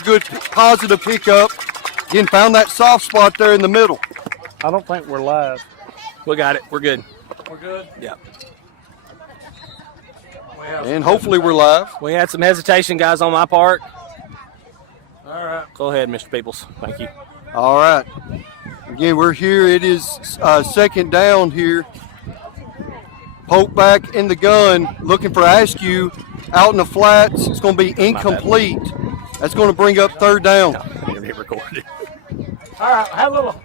a good positive pickup. Again, found that soft spot there in the middle. I don't think we're live. We got it. We're good. We're good? Yeah. And hhopefully we're live. We had some hesitation, guys, on my part. All right. Go ahead, Mr. Peoples. Thank you. All right. Again, we're here. It is second down here. Poke back in the gun, looking for Askew out in the flats. It's going to be incomplete. That's going to bring up third down. Get recorded. All right. I had a little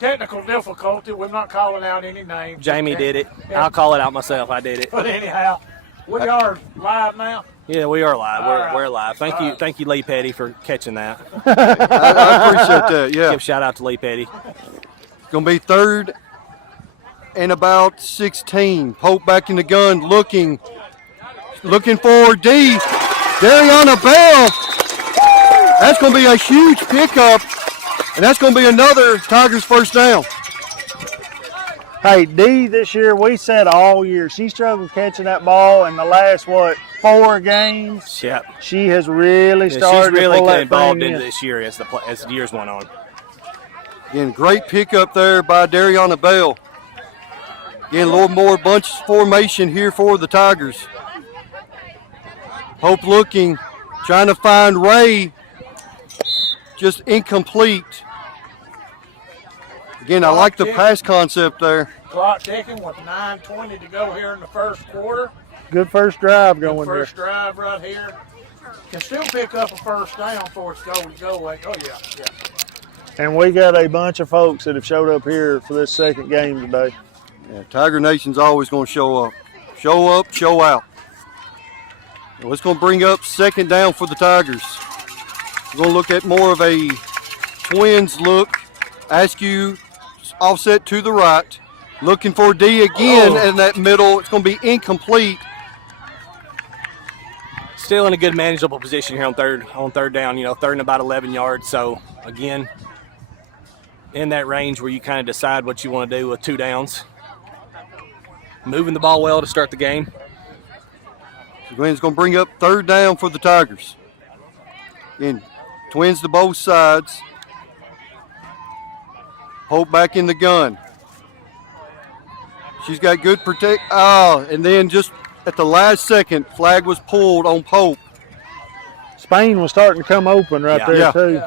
technical difficulty. We're not calling out any names. Jamie did it. I'll call it out myself. I did it. But anyhow, we are live now. Yeah, we are live. We're live. Thank you. right. Thank you, Lee Petty, for catching that. I appreciate that, yeah. Give a shout out to Lee Petty. It's going to be third and about 16. Pope back in the gun, looking for D. Dariana Bell. That's going to be a huge pickup, and that's going to be another Tigers first down. Hey, D this year, we said all year, she struggled catching that ball in the last, 4 games? Yep. She has really started she's really to pull that involved thing into in. this year as the years went on. Again, great pickup there by Dariana Bell. Again, a little more bunch formation here for the Tigers. Hope looking, trying to find Ray. Just incomplete. Again, I like the pass concept there. Clock ticking with 9:20 to go here in the first quarter. Good first drive going there. First drive right here. Can still pick up a first down before it's go away. Oh, yeah. And we got a bunch of folks that have showed up here for this second game today. Yeah, Tiger Nation's always going to show up. Show up, show out. Well, it's going to bring up second down for the Tigers. We're going to look at more of a twins look. Askew offset to the right. Looking for D again in that middle. It's going to be incomplete. Still in a good manageable position here on third down, third and about 11 yards. So, again, in that range where you kind of decide what you want to do with 2 downs. Moving the ball well to start the game. It's going to bring up third down for the Tigers. Again, twins to both sides. Hope back in the gun. She's got good protect. And then just at the last second, flag was pulled on Pope. Spain was starting to come open right there, too.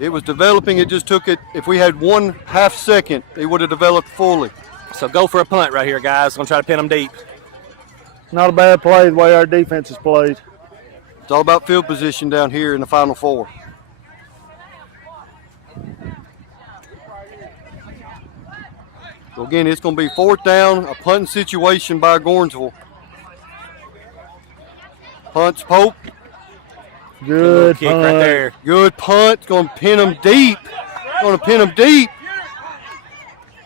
It was developing. It just took it. If we had 1/2 second, it would have developed fully. So go for a punt right here, guys. Going to try to pin them deep. Not a bad play the way our defense has played. It's all about field position down here in the Final Four. So again, it's going to be fourth down, a punting situation by Gordonsville. Punts Pope. Good kick punt. right there. Good punt. Going to pin them deep. Going to pin them deep.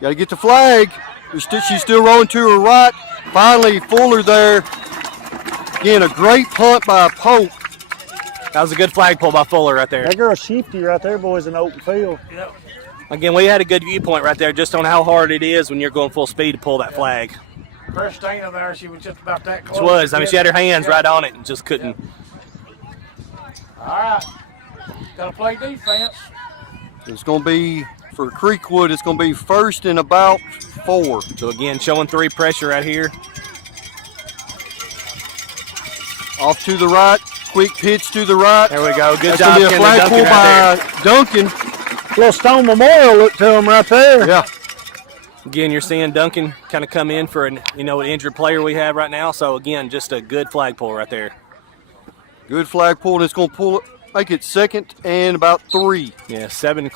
Got to get the flag. She's still rolling to her right. Finally, Fuller there. Again, a great punt by Pope. That was a good flag pull by Fuller right there. That girl Shifty right there, boys, in the open field. Yep. Again, we had a good viewpoint right there just on how hard it is when you're going full speed to pull that flag. Christina there, she was just about that close. It was. I mean, she had her hands right on it and just couldn't. All right. Got to play defense. It's going to be, for Creekwood, it's going to be first and about 4. So, again, showing 3 pressure right here. Off to the right. Quick pitch to the right. There we go. Good That's job, going to be a flag pull by Duncan. Little Stone Memorial look to him right there. Yeah. Again, you're seeing Duncan kind of come in for an injured player we have right now. So, again, just a good flag pull right there. Good flag pull, and it's going to make it second and about 3. Yeah, 7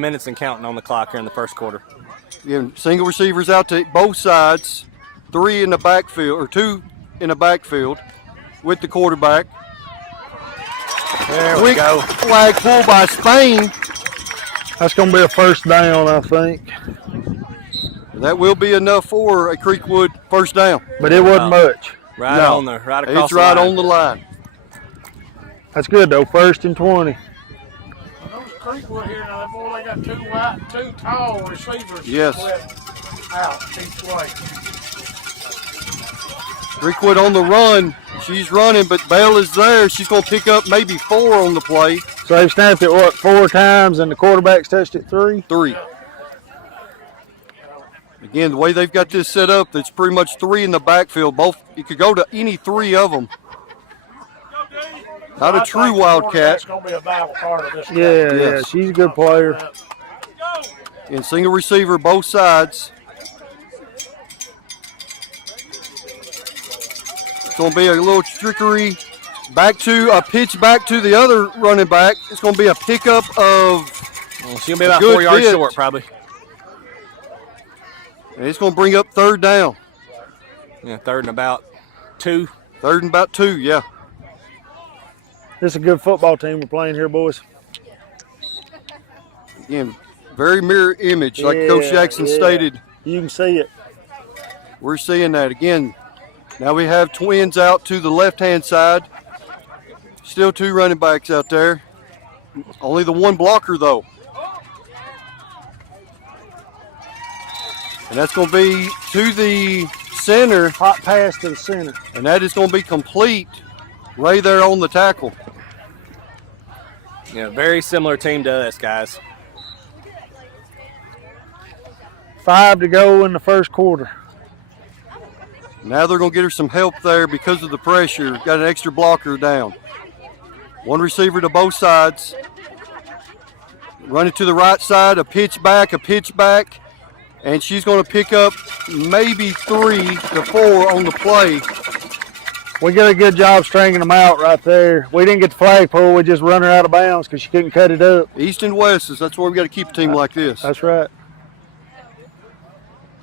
minutes and counting on the clock here in the first quarter. Yeah, single receivers out to both sides. 3 in the backfield, or 2 in the backfield with the quarterback. There we go. Flag pull by Spain. That's going to be a first down, I think. That will be enough for a Creekwood first down. But it wasn't much. Right No. on the right across It's right the line. on the line. That's good, though. First and 20. Those Creekwood here now, boy, they got 2 tall receivers. Yes. Split out each way. Creekwood on the run. She's running, but Bell is there. She's going to pick up maybe 4 on the play. So they've snapped it, what, 4 times, and the quarterback's touched it 3? 3. Again, the way they've got this set up, it's pretty much 3 in the backfield. Both, you could go to any 3 of them. Not a true Wildcat. It's going to be a vital part of this game. Yeah, she's a good player. And single receiver both sides. It's going to be a little trickery. Back to a pitch back to the other running back. It's going to be a pickup of. Well, she's going to be about 4 yards short, probably. And it's going to bring up 3rd down. Yeah, 3rd and about 2. 3rd and about 2, yeah. This is a good football team we're playing here, boys. Again, very mirror image, like Coach Jackson stated. You can see it. We're seeing that. Again, now we have twins out to the left-hand side. Still 2 running backs out there. Only the 1 blocker, though. And that's going to be to the center. Hot pass to the center. And that is going to be complete right there on the tackle. Yeah, very similar team to us, guys. 5 to go in the first quarter. Now they're going to get her some help there because of the pressure. Got an extra blocker down. 1 receiver to both sides. Running to the right side, a pitch back. And she's going to pick up maybe 3 to 4 on the play. We did a good job stringing them out right there. We didn't get the flagpole. We just run her out of bounds because she couldn't cut it up. East and West, that's where we got to keep a team like this. That's right.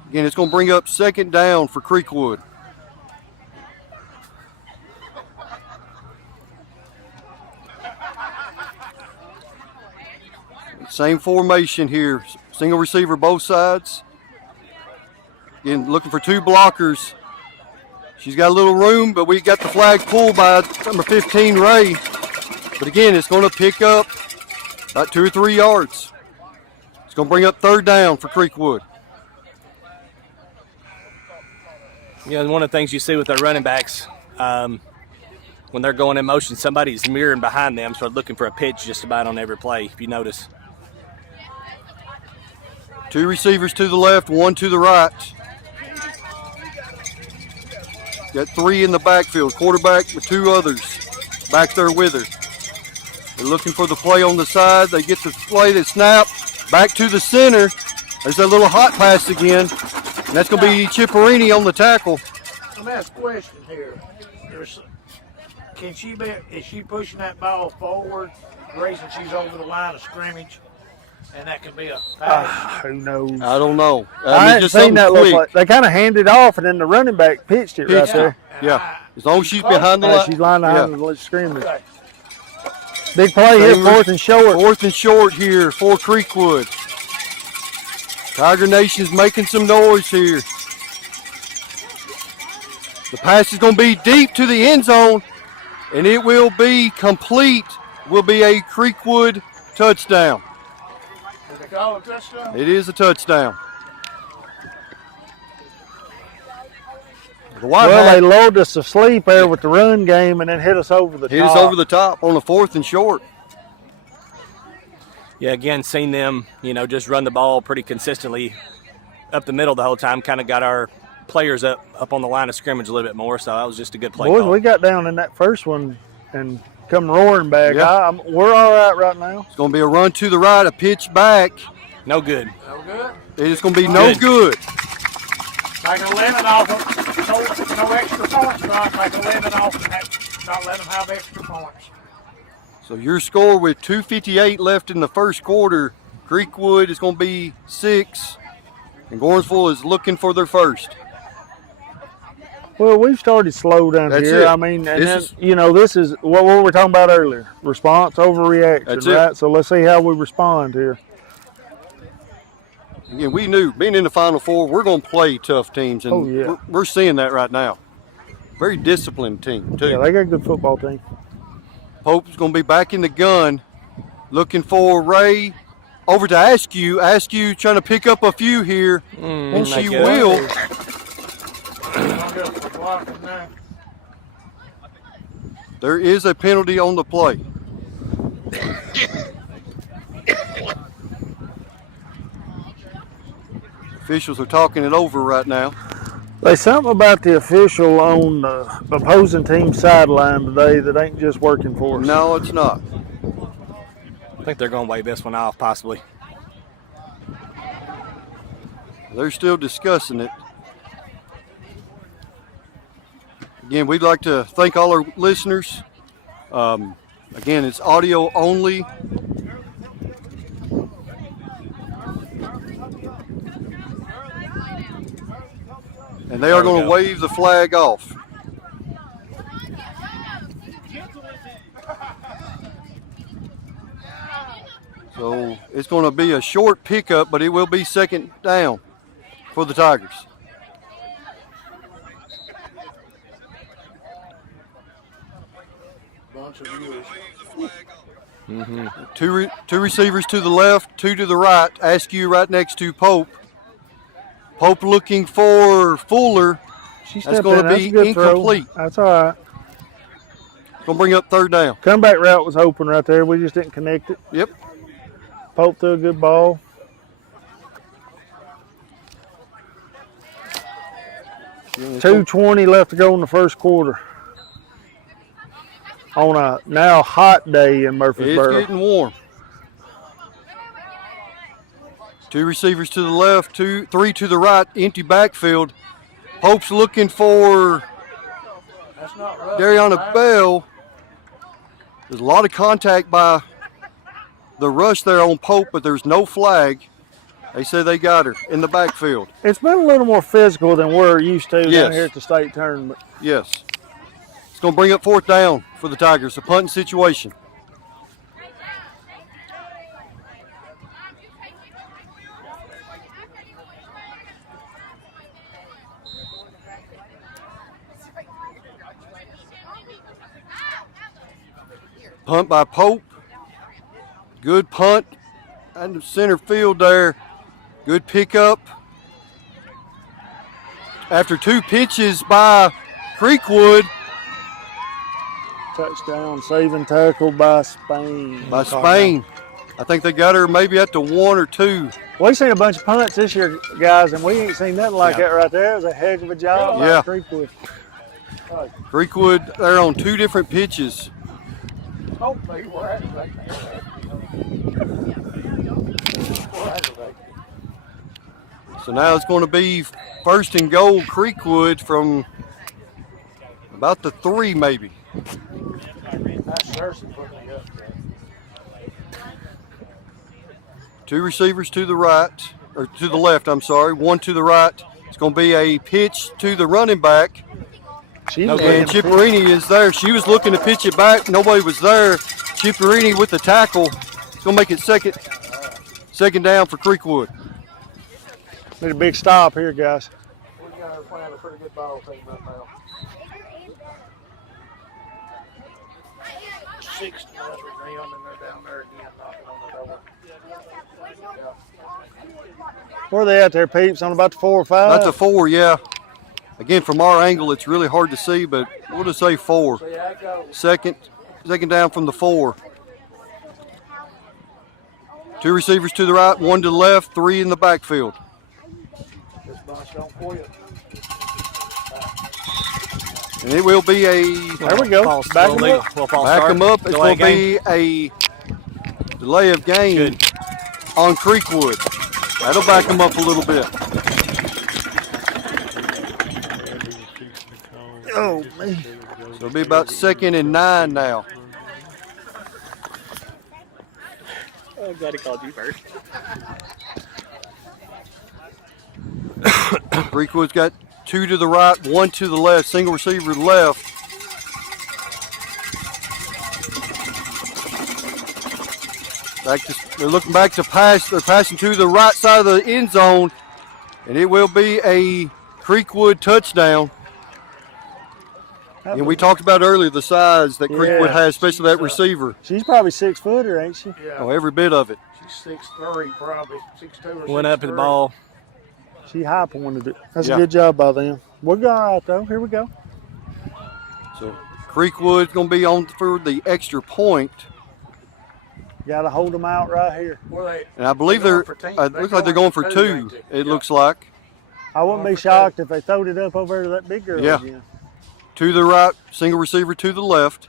Again, it's going to bring up 2nd down for Creekwood. Same formation here. Single receiver both sides. Again, looking for 2 blockers. She's got a little room, but we got the flag pulled by number 15, Ray. But again, it's going to pick up about 2 or 3 yards. It's going to bring up 3rd down for Creekwood. Yeah, one of the things you see with our running backs, when they're going in motion, somebody's mirroring behind them, so looking for a pitch just about on every play, if you notice. 2 receivers to the left, 1 to the right. Got 3 in the backfield. Quarterback with 2 others back there with her. They're looking for the play on the side. They get the play, that snap, back to the center. There's that little hot pass again. And that's going to be Chipperini on the tackle. Let me ask a question here. Is she pushing that ball forward, the reason she's over the line of scrimmage, and that can be a pass? Who knows? I don't know. I ain't seen that look like. They kind of handed off, and then the running back pitched it right there. Yeah. As long as she's behind the line. She's lying behind the scrimmage. Okay. Big play here, 4th and short. 4th and short here for Creekwood. Tiger Nation's making some noise here. The pass is going to be deep to the end zone, and it will be complete. Will be a Creekwood touchdown. Did they call a touchdown? It is a touchdown. Well, they lulled us to sleep there with the run game and then hit us over the top. Hit us over the top on the 4th and short. Yeah, again, seen them, just run the ball pretty consistently up the middle the whole time. Kind of got our players up on the line of scrimmage a little bit more, so that was just a good play. Boys, call. We got down in that first one and come roaring back. Yeah. We're all right now. It's going to be a run to the right, a pitch back. No good. No good? It's going to be no good. Make a lemon off them. No extra points, right? Make a lemon off them. Not let them have extra points. So your score with 2:58 left in the first quarter, Creekwood is going to be 6, and Gordonsville is looking for their first. Well, we've started slow down That's here. it. I mean, and This this is what we were talking about earlier. Response over reaction, That's right? it. So let's see how we respond here. Again, we knew being in the Final Four, we're going to play tough teams, and we're seeing that right now. Very disciplined team, too. Yeah, they got a good football team. Pope's going to be back in the gun, looking for Ray. Over to Askew. Askew trying to pick up a few here, and she will. I'm good for blocking now. There is a penalty on the play. Officials are talking it over right now. There's something about the official on the opposing team sideline today that ain't just working for us. No, it's not. I think they're going to wave this one off, possibly. They're still discussing it. Again, we'd like to thank all our listeners. Again, it's audio only. And they are going to wave the flag off. So it's going to be a short pickup, but it will be second down for the Tigers. Two receivers to the left, two to the right. Askew right next to Pope. Pope looking for Fuller. That's going to be incomplete. That's all right. Going to bring up third down. Comeback route was open right there. We just didn't connect it. Yep. Pope threw a good ball. .220 left to go in the first quarter. On a now hot day in Murfreesboro. It's getting warm. Two receivers to the left, three to the right, empty backfield. Pope's looking for Dariana Bell. There's a lot of contact by the rush there on Pope, but there's no flag. They said they got her in the backfield. It's been a little more physical than we're used to down here at the state tournament. Yes. It's going to bring up fourth down for the Tigers, a punting situation. Punt by Pope. Good punt in the center field there. Good pickup. After two pitches by Creekwood. Touchdown, saving tackle by Spain. By Spain. I think they got her maybe at the 1 or 2. We've seen a bunch of punts this year, guys, and we ain't seen nothing like that right there. It was a heck of a job by Creekwood. Creekwood, they're on two different pitches. So now it's going to be first and goal Creekwood from about the 3 maybe. Two receivers to the right, or to the left, I'm sorry. One to the right. It's going to be a pitch to the running back. And Chipperini is there. She was looking to pitch it back. Nobody was there. Chipperini with the tackle. It's going to make it second down for Creekwood. Need a big stop here, guys. We got her playing a pretty good ball team right now. 6 to Notre Dame, and they're down there again knocking on the door. Where are they at there, Peeps? On about the 4 or 5? That's a 4, yeah. Again, from our angle, it's really hard to see, but we'll just say 4. Second down from the 4. Two receivers to the right, one to the left, 3 in the backfield. And it will be a... There we go. Back them up. Back them up. It's going to be a delay of game on Creekwood. That'll back them up a little bit. Oh, man. So it'll be about 2nd and 9 now. I'm glad he called you first. Creekwood's got 2 to the right, 1 to the left, single receiver left. They're looking back to pass. They're passing to the right side of the end zone, and it will be a Creekwood touchdown. And we talked about earlier the size that Creekwood has, especially that receiver. She's probably 6 footer, ain't she? Yeah. Oh, every bit of it. She's 6'3", probably 6'2" or Went up at the ball. She high pointed it. That's a good job by them. We're going all right, though. Here we go. So Creekwood's going to be on for the extra point. Got to hold them out right here. And I believe they're, it looks like they're going for two, it looks like. I wouldn't be shocked if they throwed it up over to that big girl again. To the right, single receiver to the left.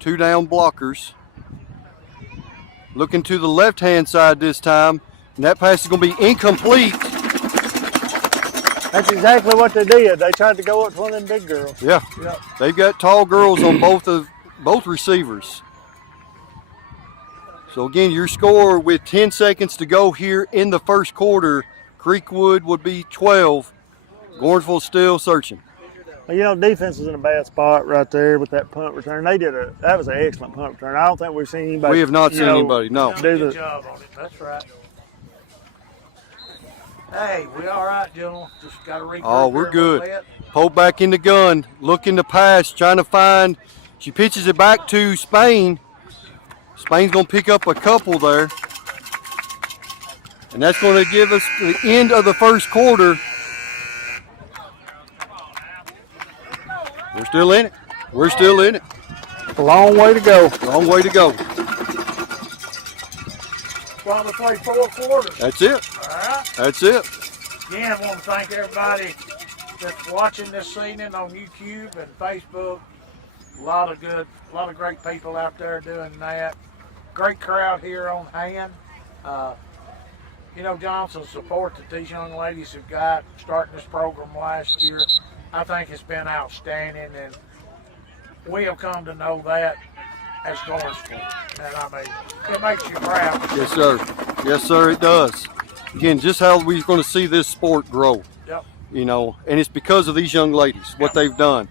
2 down blockers. Looking to the left-hand side this time, and that pass is going to be incomplete. That's exactly what they did. They tried to go up to one of them big girls. Yeah, Yep. They've got tall girls on both receivers. So again, your score with 10 seconds to go here in the first quarter, Creekwood would be 12. Gordonsville still searching. Well, you know, defense is in a bad spot right there with that punt return. That was an excellent punt return. I don't think we've seen anybody. We have not seen anybody, no. Do Good job on it. That's right. Hey, we all right, gentlemen. Just got to regroup. Oh, we're here a little good. bit. Pull back in the gun, looking to pass, trying to find. She pitches it back to Spain. Spain's going to pick up a couple there. And that's going to give us the end of the first quarter. We're still in it. We're still in it. A long way to go. Long way to go. Well, we played 4 quarters. That's it. All right. That's it. Again, I want to thank everybody that's watching this evening on YouTube and Facebook. A lot of great people out there doing that. Great crowd here on hand. You know, Johnson, support that these young ladies have got starting this program last year, I think it's been outstanding, and we have come to know that as Gordonsville. And I mean, it makes you proud. Yes, sir. Yes, sir, it does. Again, just how we're going to see this sport grow. Yep. You know, and it's because of these young ladies, what they've done.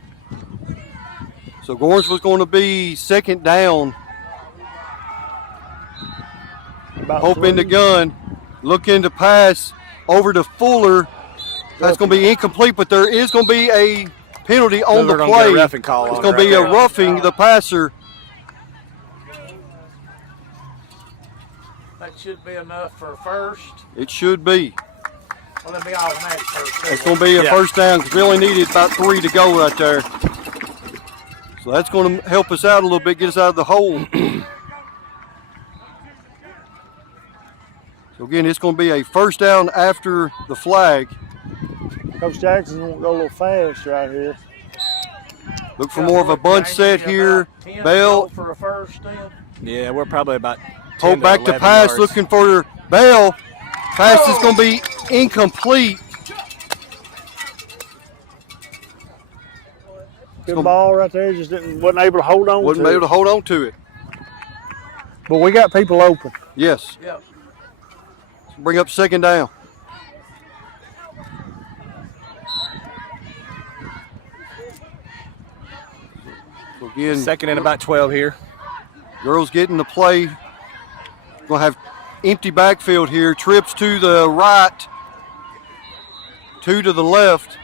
So Gordonsville's going to be second down. Hope in the gun, looking to pass over to Fuller. That's going to be incomplete, but there is going to be a penalty on the play. It's going to be a roughing the passer. That should be enough for a first. It should be. Well, it'll be automatic first. It's going to be a first down because we only needed about 3 to go right there. So that's going to help us out a little bit, get us out of the hole. So again, it's going to be a first down after the flag. Coach Jackson's going to go a little fast right here. Look for more of a bunch set here. Bell. For a first down. Yeah, we're probably about 10 Hold back to 11 pass, yards. looking for Bell. Pass is going to be incomplete. Good ball right there. Just wasn't able to hold on Wasn't to able to it. hold on to it. But we got people open. Yes. Yep. Bring up second down. So again, Second and about 12 here. girls getting the play. Going to have empty backfield here. Trips to the right. 2 to the left.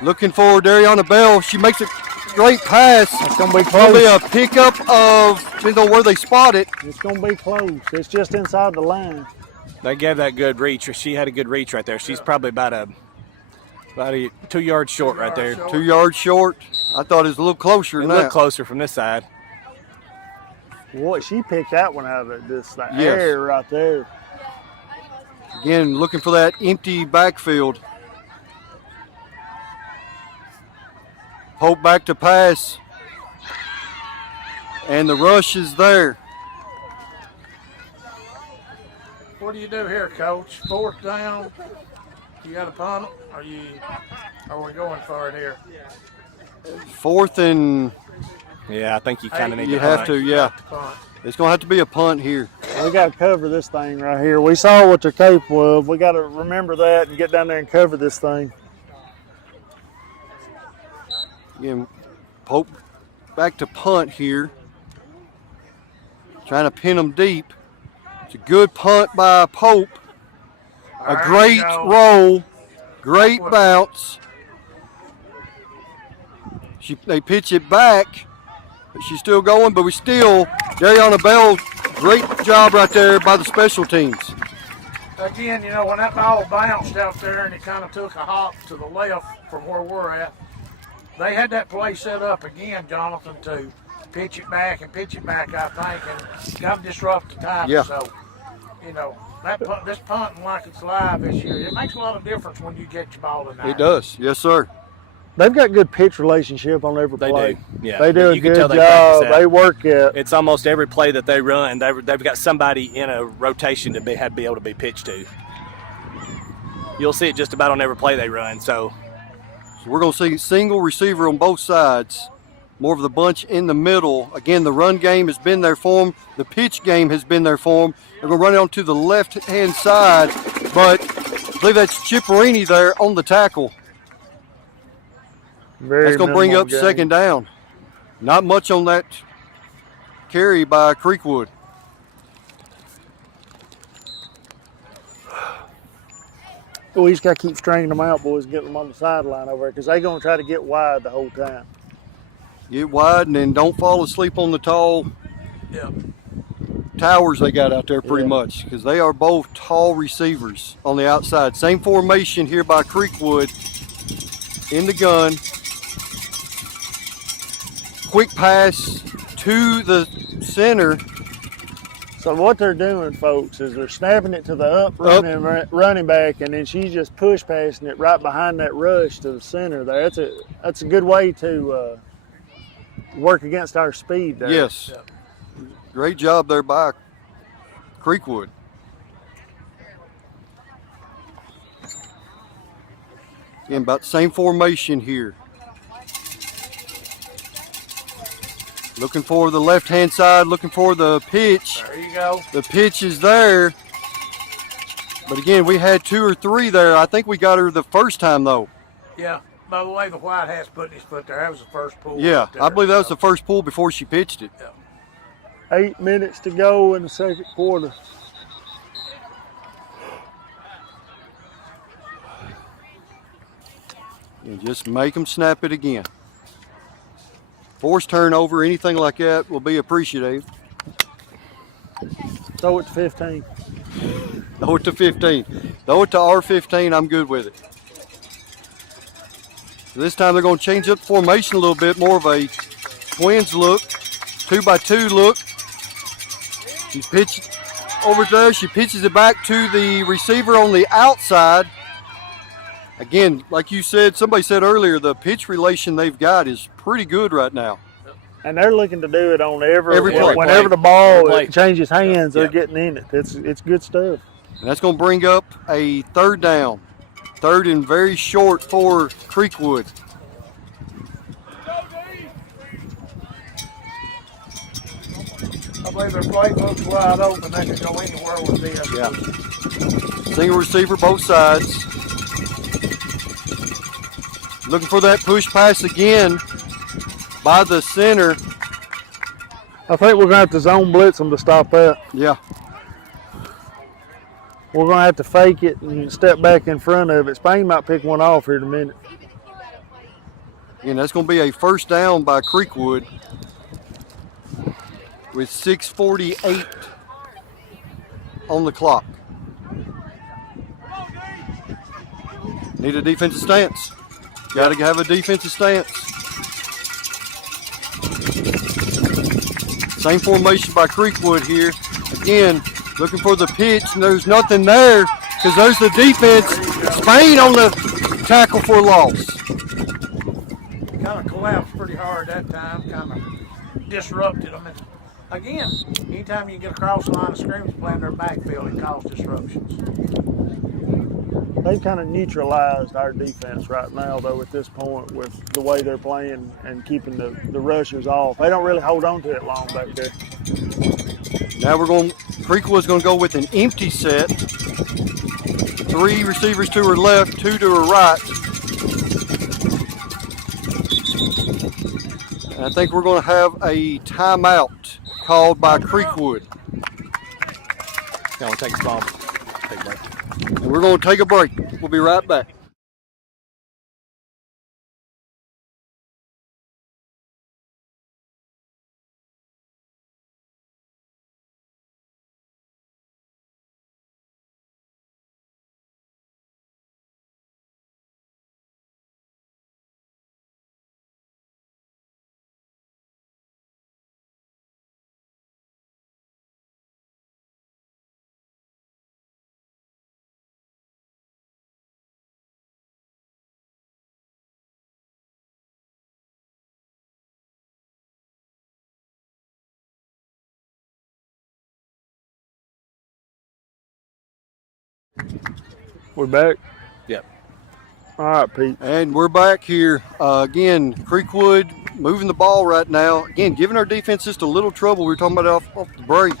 Looking for Dariana Bell. She makes a great pass. It's going to be It's going close. to be a pickup of, depends on where they spot it. It's going to be close. It's just inside the line. They gave that good reach. She had a good reach right there. She's probably about a 2 yards short right there. 2 yards short. I thought it was a little closer A than little that. closer from this side. Boy, she picked that one out of this Yes. air right there. Again, looking for that empty backfield. Hope back to pass. And the rush is there. What do you do here, Coach? Fourth down. You got a punt? Are we going for it here? 4th and Yeah, I think you kind of need you to have punt. to, yeah. Punt. It's going to have to be a punt here. We got to cover this thing right here. We saw what they're capable of. We got to remember that and get down there and cover this thing. Again, Pope back to punt here. Trying to pin them deep. It's a good punt by Pope. A There great you go. roll. Great bounce. They pitch it back. But she's still going, but Dariana Bell, great job right there by the special teams. Again, you know, when that ball bounced out there and it kind of took a hop to the left from where we're at, they had that play set up again, Jonathan, to pitch it back, I think, and kind of disrupt the timing. Yeah. So, you know, this punting like it's live this year, it makes a lot of difference when you get your ball in there. It does. Yes, sir. They've got good pitch relationship on every They play. do. Yeah. They do a You can good tell they practice job. that. They work it. It's almost every play that they run, they've got somebody in a rotation to be able to be pitched to. You'll see it just about on every play they run. So We're going to see single receiver on both sides. More of the bunch in the middle. Again, the run game has been there for them. The pitch game has been there for them. They're going to run it onto the left-hand side, but I believe that's Chipperini there on the tackle. That's going to bring up second down. Not much on that carry by Creekwood. We just got to keep stringing them out, boys, getting them on the sideline over there because they're going to try to get wide the whole time. Get wide and then don't fall asleep on the tall towers they got out there pretty much, because they are both tall receivers on the outside. Same formation here by Creekwood in the gun. Quick pass to the center. So what they're doing, folks, is they're snapping it to the running back, and then she's just push passing it right behind that rush to the center there. That's a good way to work against our speed there. Yes. Great job there by Creekwood. Again, about the same formation here. Looking for the left-hand side, looking for the pitch. There you go. The pitch is there. But again, we had 2 or 3 there. I think we got her the first time, though. Yeah. By the way, the white hat's putting his foot there. That was the first pull. Yeah, right there. I believe that was the first pull before she pitched it. Yeah. 8 minutes to go in the second quarter. And just make them snap it again. Forced turnover, anything like that will be appreciative. Throw it to 15. Throw it to 15. Throw it to R15, I'm good with it. This time they're going to change up the formation a little bit, more of a twins look, 2x2 look. She's pitched over there. She pitches it back to the receiver on the outside. Again, like you said, somebody said earlier, the pitch relation they've got is pretty good right now. And they're looking to do it on every play. whenever the ball Every play. changes hands, they're getting in it. It's good stuff. And that's going to bring up a third down. Third and very short for Creekwood. I believe their playbook's wide open. They can go anywhere with this. Yeah. Single receiver, both sides. Looking for that push pass again by the center. I think we're going to have to zone blitz them to stop that. Yeah. We're going to have to fake it and step back in front of it. Spain might pick one off here in a minute. And that's going to be a first down by Creekwood with 6:48 on the clock. Need a defensive stance. Got to have a defensive stance. Same formation by Creekwood here. Again, looking for the pitch, and there's nothing there because there's the defense. Spain on the tackle for loss. Kind of collapsed pretty hard that time, kind of disrupted them. And again, anytime you get across the line of scrimmage playing their backfield, it causes disruptions. They've kind of neutralized our defense right now, though, at this point with the way they're playing and keeping the rushers off. They don't really hold on to it long back there. Now Creekwood's going to go with an empty set. 3 receivers to her left, 2 to her right. And I think we're going to have a timeout called by Creekwood. Y'all want to take a ball? Take a break. And we're going to take a break. We'll be right back. We're back. Yep. All right, Pete. And we're back here. Again, Creekwood moving the ball right now. Again, giving our defense just a little trouble. We were talking about it off the break.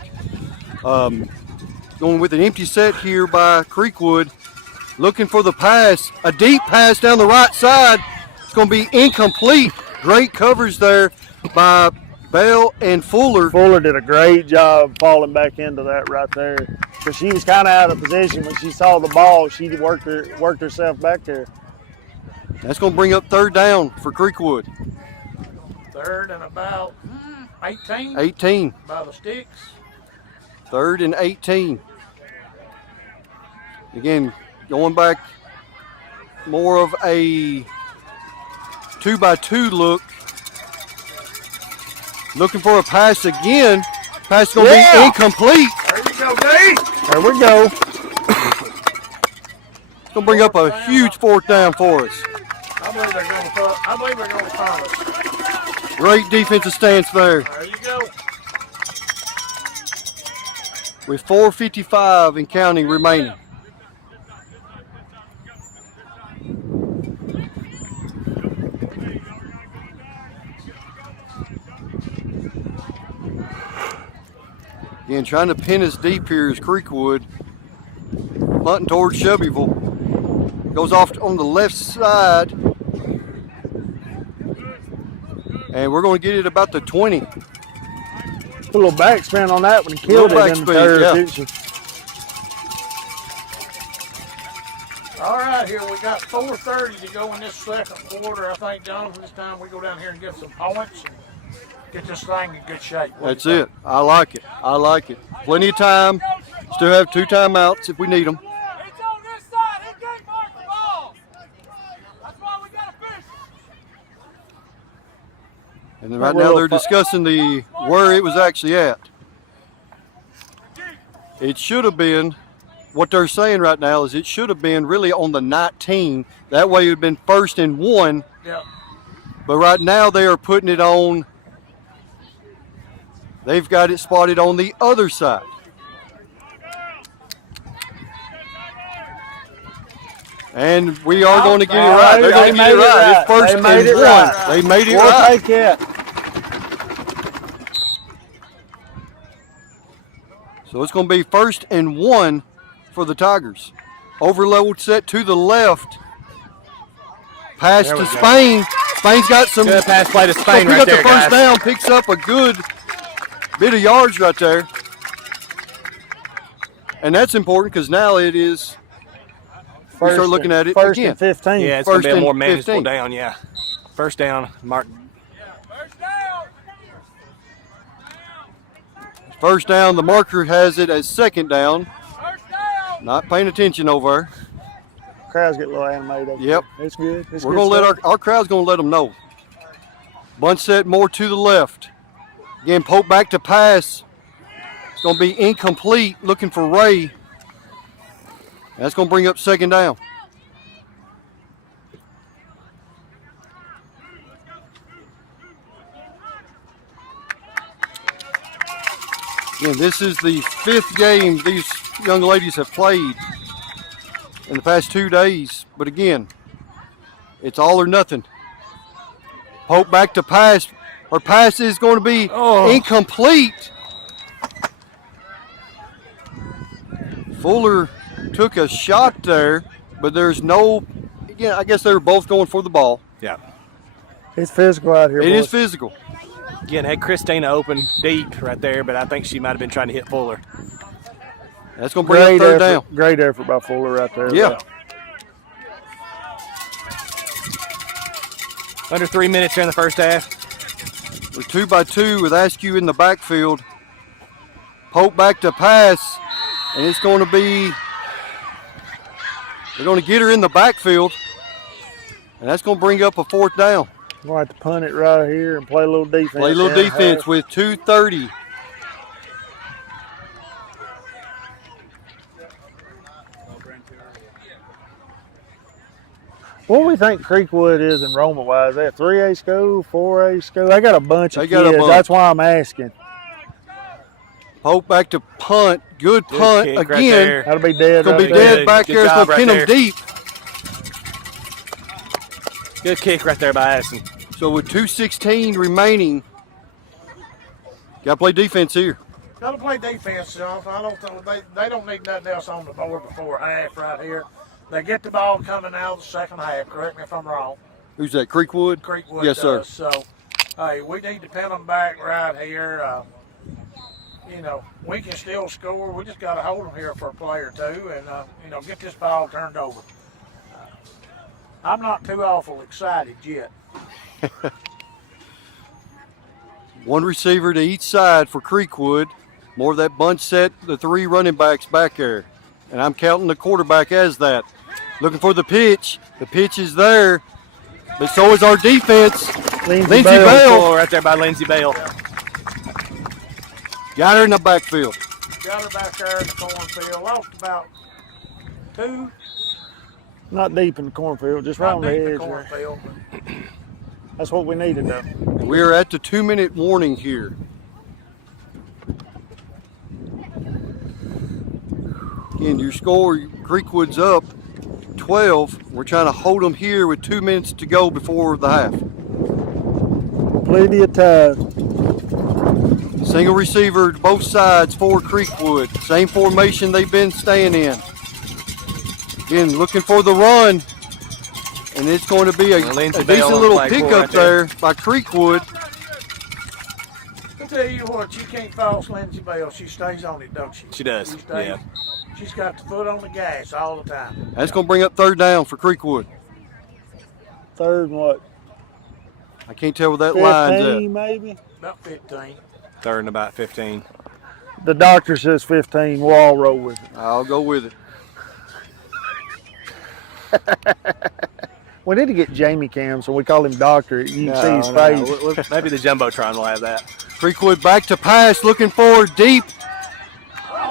Going with an empty set here by Creekwood. Looking for the pass. A deep pass down the right side. It's going to be incomplete. Great coverage there by Bell and Fuller. Fuller did a great job falling back into that right there. Because she was kind of out of position when she saw the ball. She worked herself back there. That's going to bring up third down for Creekwood. Third and about 18. 18. By the sticks. Third and 18. Again, going back more of a 2-by-2 look. Looking for a pass again. Pass going to be incomplete. There you go, D. There we go. It's going to bring up a huge fourth down for us. I believe they're going to find us. Great defensive stance there. There you go. With 4:55 and counting remaining. Again, trying to pin us deep here is Creekwood. Hunting towards Shelbyville. Goes off on the left side. And we're going to get it about the 20. Put a little backspin on that one and killed it in the third. All right, here we got 4:30 to go in this second quarter. I think, Jonathan, this time we go down here and get some points and get this thing in good shape. That's it. I like it. I like it. Plenty of time. Still have 2 timeouts if we need them. It's on this side. He can't mark the ball. That's why we got to finish. And then right now they're discussing where it was actually at. It should have been, what they're saying right now is it should have been really on the 19. That way it would have been 1st and 1. Yep. But right now they are putting it on, they've got it spotted on the other side. And we are going to get it right. They're going to get it right. It's 1st and 1. They made it right. We'll take it. So it's going to be 1st and 1 for the Tigers. Overload set to the left. Pass to Spain. Spain's got some. Good pass play to Spain We right got there, the first guys. down. Picks up a good bit of yards right there. And that's important because now it is. We start looking at it First again. and 15. Yeah, it's going to be a 1st more and manageable 15. down, yeah. First down, Mark. First down, the marker has it as 2nd down. Not paying attention over there. Crowds get a little animated. Yep. It's good. It's We're good going to let stuff. our crowd's going to let them know. Bunch set more to the left. Again, poke back to pass. It's going to be incomplete. Looking for Ray. That's going to bring up 2nd down. Again, this is the 5th game these young ladies have played in the past 2 days. But again, it's all or nothing. Poke back to pass. Her pass is going to be incomplete. Fuller took a shot there, but there's no, again, I guess they were both going for the ball. Yeah. It's physical out here. It boys. is physical. Again, had Christina open deep right there, but I think she might have been trying to hit Fuller. That's going to bring up 3rd down. Great effort by Fuller right there. Yeah. Under 3 minutes here in the first half. We're 2-by-2 with Askew in the backfield. Poke back to pass, and it's going to be, they're going to get her in the backfield, and that's going to bring up a 4th down. We'll have to punt it right here and play a little defense. Play a little defense with 2:30. What do we think Creekwood is enrollment-wise? They have 3A school, 4A school. They got a bunch of They got a kids. bunch. That's why I'm asking. Pope back to punt. Good punt kick right again. there. That'll be dead. It's going to be right there. dead back Good there. It's going job to pin right them deep. Good kick right there by Addison. So with 2:16 remaining, got to play defense here. Got to play defense, John. I don't think they don't need nothing else on the board before half right here. They get the ball coming out of the second half. Correct me if I'm wrong. Who's that, Creekwood? Creekwood Yes, sir. does. So, hey, we need to pin them back right here. You know, we can still score. We just got to hold them here for a play or two and, you know, get this ball turned over. I'm not too awful excited yet. One receiver to each side for Creekwood. More of that bunch set, the 3 running backs back there. And I'm counting the quarterback as that. Looking for the pitch. The pitch is there. But so is our defense. Lindsey Bell. Oh, right there by Lindsey Bell. Got her in the backfield. Got her back there in the cornfield. Lost about 2. Not deep in the cornfield, just right on Not the deep in edge the there. cornfield. That's what we needed, though. We are at the 2-minute warning here. Again, your score, Creekwood's up 12. We're trying to hold them here with 2 minutes to go before the half. Plenty of time. Single receiver to both sides for Creekwood. Same formation they've been staying in. Again, looking for the run. And it's going to be a Lindsey decent Bell on little flag four pickup right there. there by Creekwood. I tell you what, you can't false Lindsey Bell. She stays on it, don't she? She does, She stays, yeah. She's got the foot on the gas all the time. That's going to bring up 3rd down for Creekwood. 3rd and what? I can't tell where that line's 15 maybe? About 15. 3rd and about 15. The doctor says 15. We'll all roll with it. at. I'll go with it. We need to get Jamie Cam, so we call him Doctor. You can see his face. Maybe the Jumbotron will have that. Creekwood back to pass, looking for deep.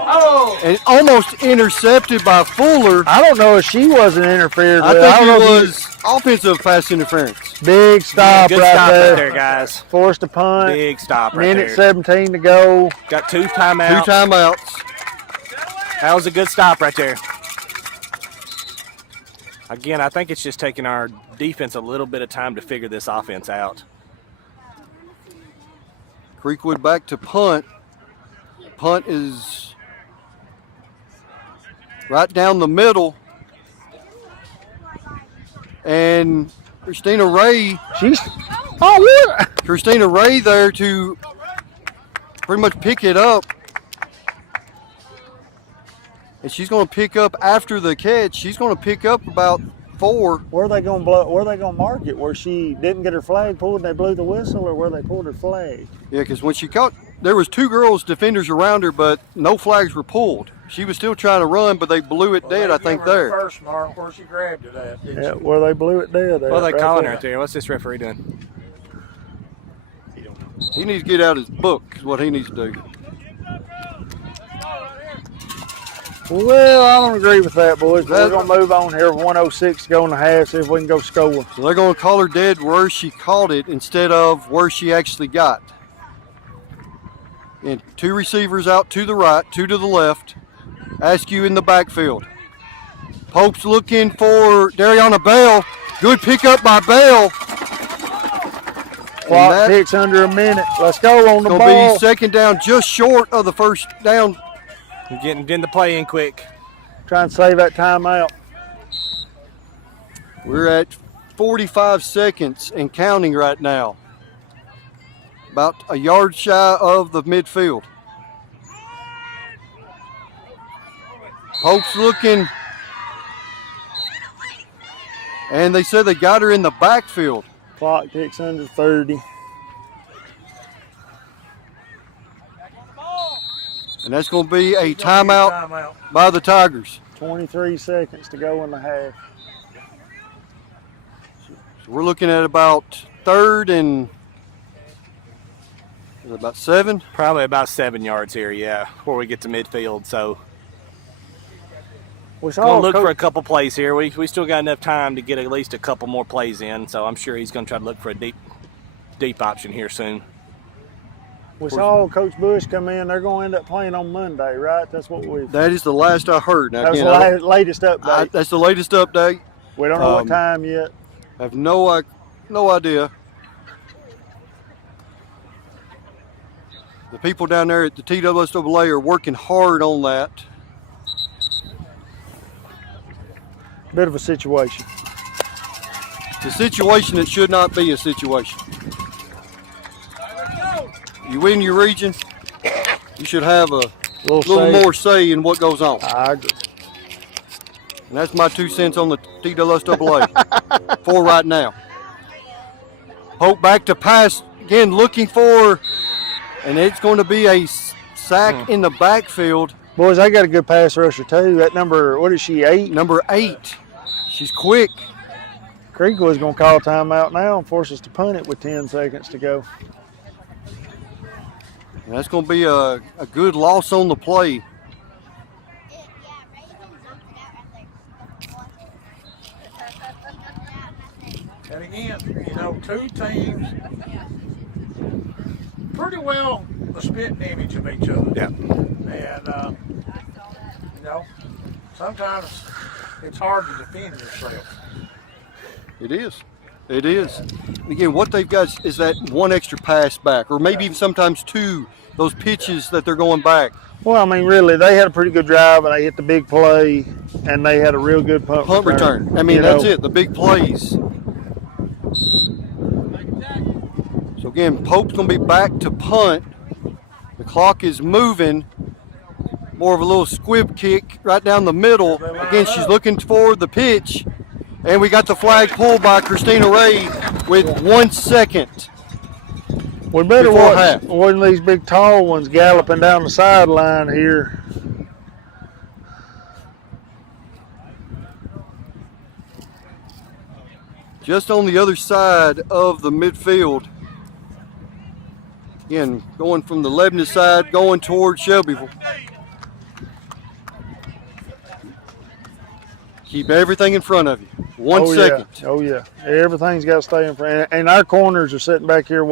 Oh! And almost intercepted by Fuller. I don't know if she wasn't interfered I with. think don't know it if was offensive pass interference. big stop Good right stop there. right there, guys. Forced a punt. Big stop right Minute there. 17 to go. Got 2 2 timeouts. timeouts. That was a good stop right there. Again, I think it's just taking our defense a little bit of time to figure this offense out. Creekwood back to punt. Punt is right down the middle. And Christina Ray there to pretty much pick it up. And she's going to pick up after the catch. She's going to pick up about 4. Where are they going to blow? Where are they going to mark it? Where she didn't get her flag pulled and they blew the whistle, or where they pulled her flag? Yeah, because when she caught, there was 2 girls, defenders around her, but no flags were pulled. She was still trying to run, but they blew it dead, I think, there. First mark where she grabbed it at. Yeah, where they blew it dead. What are they calling right there? What's this referee doing? He needs to get out his book, is what he needs to do. Well, I don't agree with that, boys. We're going to move on here. 1:06 to go in the half, see if we can go score. So they're going to call her dead where she caught it instead of where she actually got. And 2 receivers out to the right, 2 to the left. Askew in the backfield. Pope's looking for Dariana Bell. Good pickup by Bell. Clock ticks under a minute. Let's go on the Going ball. to be 2nd down, just short of the 1st down. Getting the play in quick. Trying to save that timeout. We're at 45 seconds and counting right now. About a yard shy of the midfield. Pope's looking. And they said they got her in the backfield. Clock ticks under 30. And that's going to be a timeout by the Tigers. 23 seconds to go in the half. So we're looking at about 3rd and is it about 7? Probably about 7 yards here, yeah, before we get to midfield. So We going saw to look Coach, for a couple plays here. We still got enough time to get at least a couple more plays in. So I'm sure he's going to try to look for a deep option here soon. We saw Coach Bush come in. They're going to end up playing on Monday, right? That's what we. That is the last I heard. Now, That was again, the latest update. that's the latest update. We don't know what time yet. I have no idea. The people down there at the TSSAA are working hard on that. Bit of a situation. It's a situation that should not be a situation. You win your region, you should have a little more say in what goes on. I agree. And that's my 2 cents on the TSSAA for right now. Hope back to pass again, looking for, and it's going to be a sack in the backfield. Boys, they got a good pass rusher too. That number, what is she, 8? Number 8. She's quick. Creek was going to call timeout now and force us to punt it with 10 seconds to go. And that's going to be a good loss on the play. And again, you know, two teams pretty well the spitting image of each other. Yeah. And, you know, sometimes it's hard to defend yourself. It is. It is. And again, what they've got is that one extra pass back, or maybe even sometimes 2, those pitches that they're going back. Well, I mean, really, they had a pretty good drive, and they hit the big play, and they had a real good punt return. I mean, that's it, the big plays. So again, Pope's going to be back to punt. The clock is moving. More of a little squib kick right down the middle. Again, she's looking for the pitch. And we got the flag pulled by Christina Ray with 1 second. We better watch one of these big tall ones galloping down the sideline here. Just on the other side of the midfield. Again, going from the Lebanon side, going towards Shelbyville. Keep everything in front of you. 1 second. Yeah. Oh, yeah. Everything's got to stay in front. And our corners are sitting back here,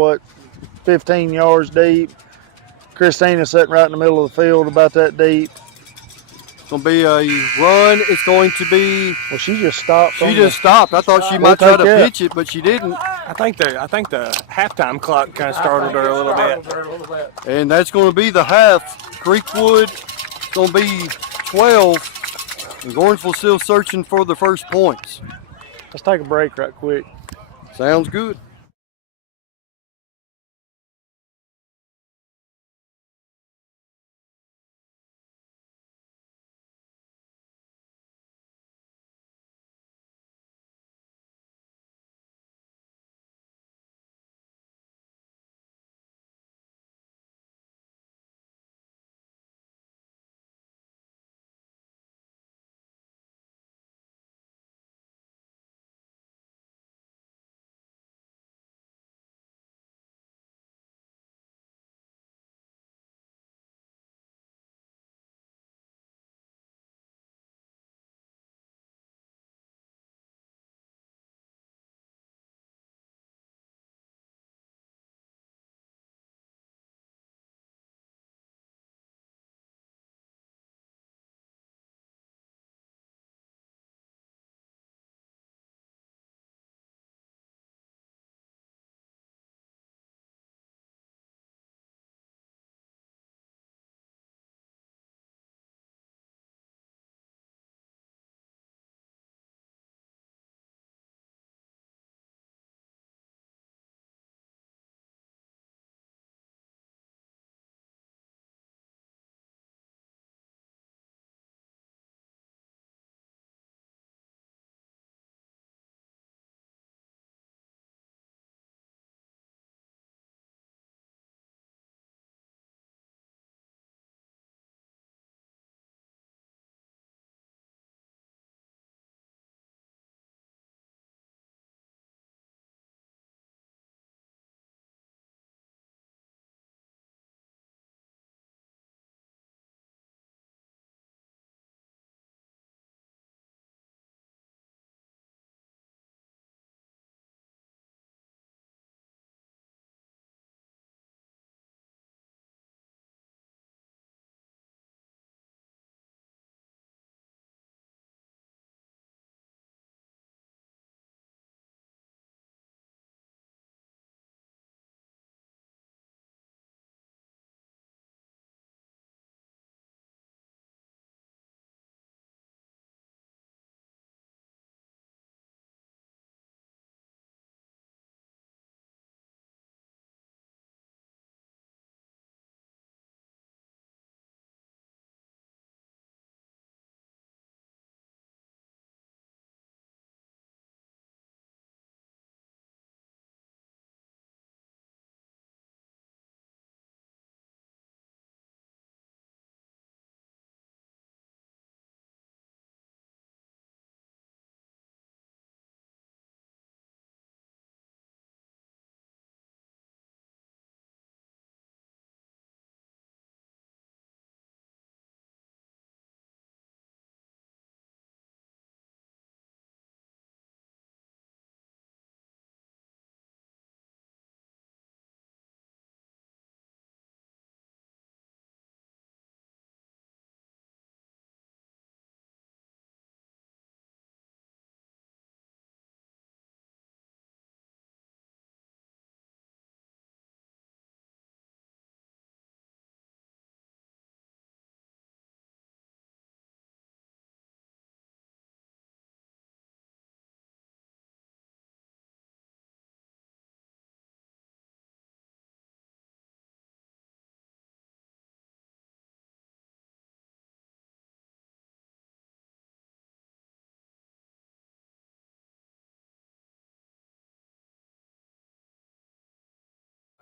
15 yards deep. Christina's sitting right in the middle of the field, about that deep. It's going to be a run. It's going to be. Well, she just stopped. She just stopped. I thought she might try to pitch it, but she didn't. I think the halftime clock kind of startled her a little bit. And that's going to be the half. Creekwood going to be 12. And Gordonsville still searching for the first points. Let's take a break right quick. Sounds good.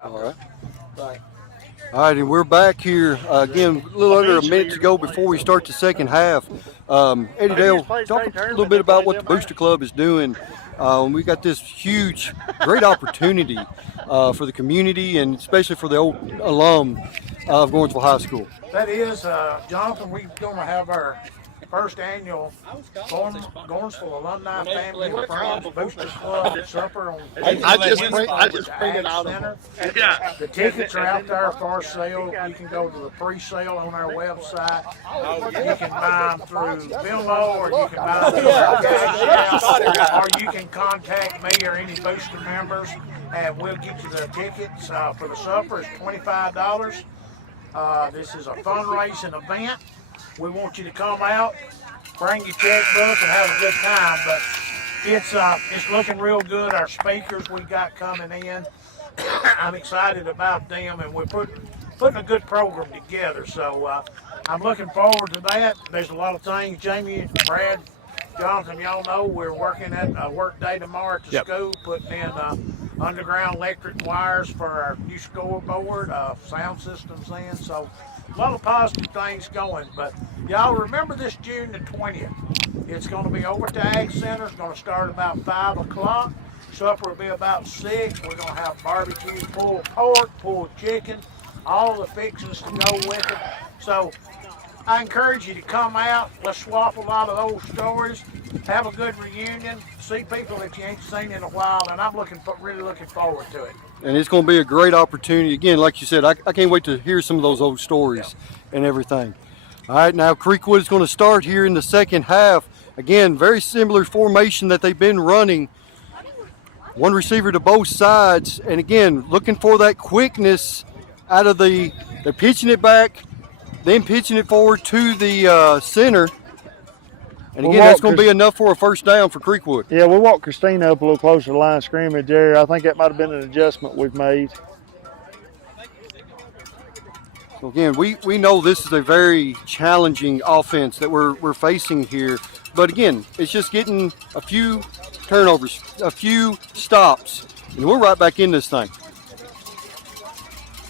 All right. Right. All right, and we're back here again a little under a minute to go before we start the second half. Eddie Dale, talk a little bit about what the Booster Club is doing. We got this huge, great opportunity for the community and especially for the old alum of Gordonsville High School. That is, Jonathan, we're going to have our first annual Gordonsville Alumni Family and Friends Booster Club supper on I just printed out Center. Yeah. The tickets are out there for sale. You can go to the pre-sale on our website. You can buy them through Venmo, or you can buy them through Cash App, or you can contact me or any booster members, and we'll get you the tickets for the supper. It's $25. This is a fundraising event. We want you to come out, bring your checkbook, and have a good time. But it's looking real good. Our speakers we got coming in, I'm excited about them, and we're putting a good program together. So I'm looking forward to that. There's a lot of things. Jamie, Brad, Jonathan, y'all know we're working at a work day tomorrow at the school, putting in underground electric wires for our new scoreboard, sound systems in. So a lot of positive things going. But y'all remember this June the 20th. It's going to be over at the Ag Center. It's going to start about 5 o'clock. Supper will be about 6. We're going to have barbecue, pulled pork, pulled chicken, all the fixings to go with it. So I encourage you to come out. Let's swap a lot of those stories. Have a good reunion. See people that you ain't seen in a while, and I'm really looking forward to it. And it's going to be a great opportunity. Again, like you said, I can't wait to hear some of those old stories and everything. All right, now Creekwood is going to start here in the second half. Again, very similar formation that they've been running. One receiver to both sides. And again, looking for that quickness out of they're pitching it back, then pitching it forward to the center. And again, that's going to be enough for a first down for Creekwood. Yeah, we walked Christina up a little closer to the line of scrimmage there. I think that might have been an adjustment we've made. So again, we know this is a very challenging offense that we're facing here. But again, it's just getting a few turnovers, a few stops, and we're right back in this thing.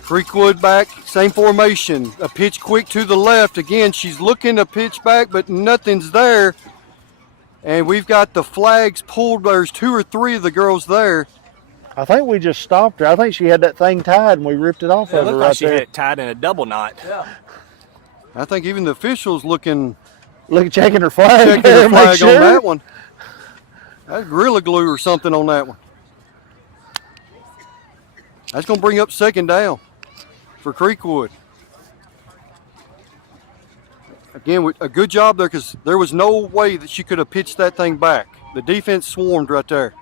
Creekwood back, same formation. A pitch quick to the left. Again, she's looking to pitch back, but nothing's there. And we've got the flags pulled. There's 2 or 3 of the girls there. I think we just stopped her. I think she had that thing tied, and we ripped it off of her right she there. had it tied in a double knot. Yeah. I think even the officials checking Checking her flag. her there, make flag sure. on that one. That's Gorilla Glue or something on that one. That's going to bring up second down for Creekwood. Again, a good job there because there was no way that she could have pitched that thing back. The defense swarmed right there.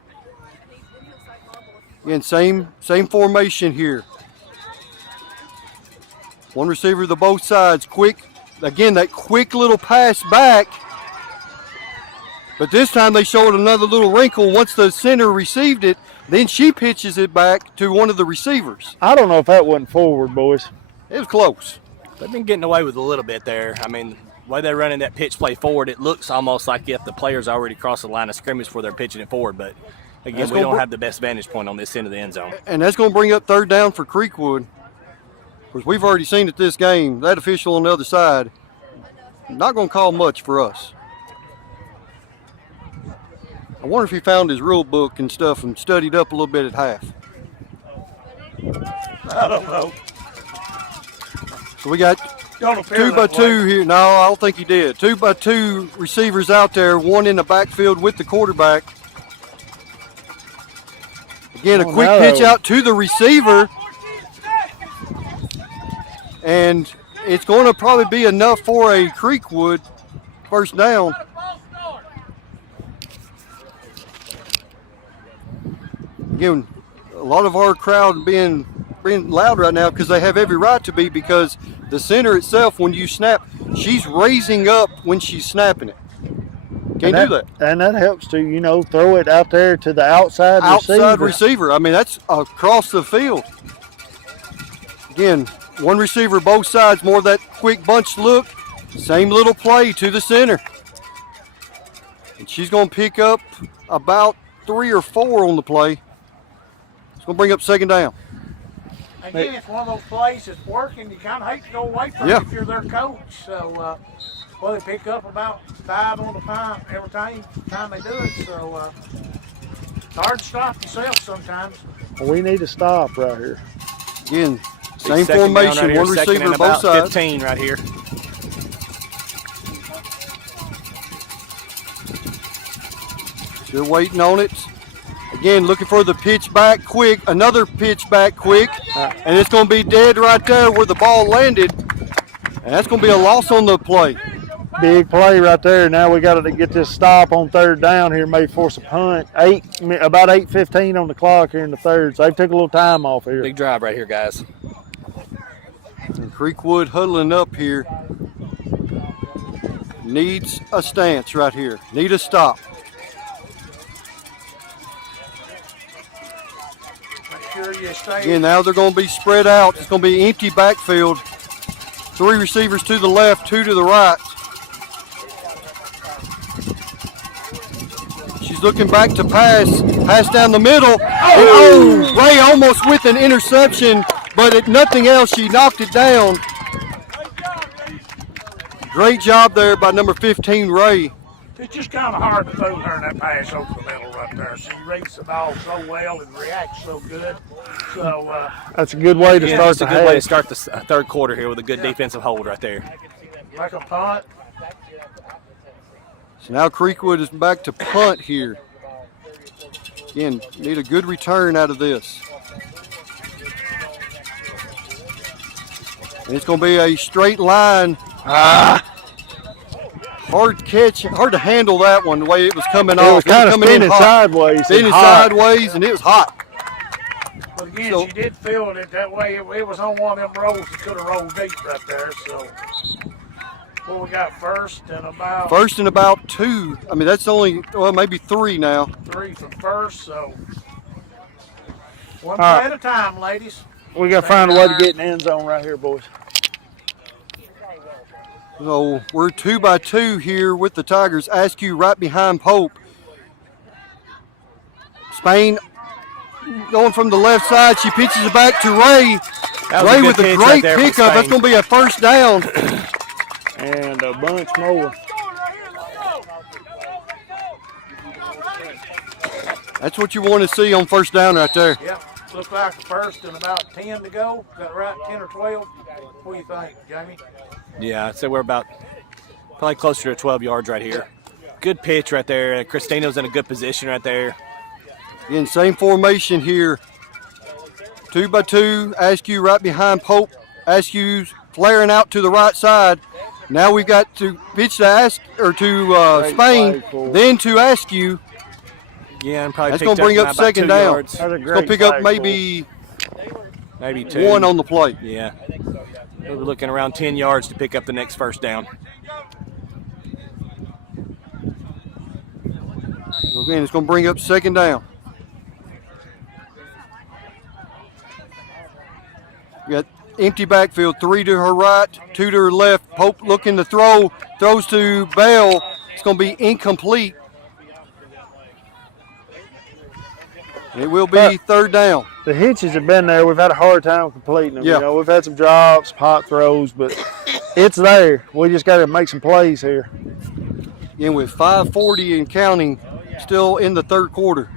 Again, same formation here. One receiver to both sides. Quick, again, that quick little pass back. But this time they showed another little wrinkle. Once the center received it, then she pitches it back to one of the receivers. I don't know if that wasn't forward, boys. It was close. They've been getting away with a little bit there. I mean, the way they're running that pitch play forward, it looks almost like if the player's already crossed the line of scrimmage before they're pitching it forward. But, again, we don't have the best vantage point on this end of the end zone. And that's going to bring up third down for Creekwood. Because we've already seen at this game, that official on the other side, not going to call much for us. I wonder if he found his rule book and stuff and studied up a little bit at half. I don't know. So we got Don't appear 2 by that way. 2 here. No, I don't think he did. 2 by 2 receivers out there, one in the backfield with the quarterback. Again, a quick pitch out to the receiver. And it's going to probably be enough for a Creekwood first down. Again, a lot of our crowd being loud right now because they have every right to be, because the center itself, when you snap, she's raising up when she's snapping it. Can't do that. And that helps to, throw it out there to the outside receiver. I mean, that's across the field. Again, one receiver, both sides, more of that quick bunch look. Same little play to the center. And she's going to pick up about 3 or 4 on the play. It's going to bring up second down. again, it's one of those plays that's working. You kind of hate to go away from Yeah. it if you're their coach. So, well, they pick up about 5 on the time every time they do it. So, it's hard to stop yourself sometimes. We need to stop right here. Again, Big same second down formation, right here, one second receiver and both about sides. 15 right here. Still waiting on it. Again, looking for the pitch back quick. Another pitch back quick. And it's going to be dead right there where the ball landed. And that's going to be a loss on the play. Big play right there. Now we got to get this stop on third down here, maybe force a punt. About 8:15 on the clock here in the third. So they took a little time off here. Big drive right here, guys. And Creekwood huddling up here. Needs a stance right here. Need a stop. Make sure you stay. Again, now they're going to be spread out. It's going to be empty backfield. 3 receivers to the left, 2 to the right. She's looking back to pass. Pass down the middle. Oh, Ray almost with an interception, but if nothing else, she knocked it down. Great job there by number 15, Ray. It's just kind of hard to throw her in that pass over the middle right there. She reads the ball so well and reacts so good. So That's a good way to Yeah, start that's the a good way to half. start the third quarter here with a good defensive hold right there. like a punt. So now Creekwood is back to punt here. Again, need a good return out of this. And it's going to be a straight line. Hard catch, hard to handle that one the way it was coming It off. was kind of coming in spinning hot. sideways. Spinning and hot. sideways, and it was hot. But again, So- she did field it that way. It was on one of them rolls that could have rolled deep right there. So, well, we got first and about First and about 2. I mean, that's only, well, maybe 3 now. 3 from first. So, one All right. play at a time, ladies. We got to find a way to get in the end zone right here, boys. So we're 2 by 2 here with the Tigers. Askew right behind Pope. Spain going from the left side. She pitches it back to Ray. That was Ray good with a pitch great right there from pickup. That's Spain. going to be a first down. And a bunch more. That's what you want to see on first down right there. Yep. Look like the first and about 10 to go. Is that right? 10 or 12? What do you think, Jamie? Yeah, I'd say we're about probably closer to 12 yards right here. Good pitch right there. Christina's in a good position right there. Again, same formation here. 2 by 2. Askew right behind Pope. Askew's flaring out to the right side. Now we've got to pitch to Great Spain, play for it. then to Askew. Yeah, and probably That's picked going to bring up about second 2 down. yards. That's a It's great going to pick up play maybe Maybe 2. 1 on the play. Yeah. We're looking around 10 yards to pick up the next first down. Again, it's going to bring up second down. We got empty backfield, 3 to her right, 2 to her left. Pope looking to throw, throws to Bell. It's going to be incomplete. It will be third down. The hitches have been there. We've had a hard time completing them. Yeah. You know, we've had some drops, hot throws, but it's there. We just got to make some plays here. Again, with 5:40 and counting, still in the third quarter.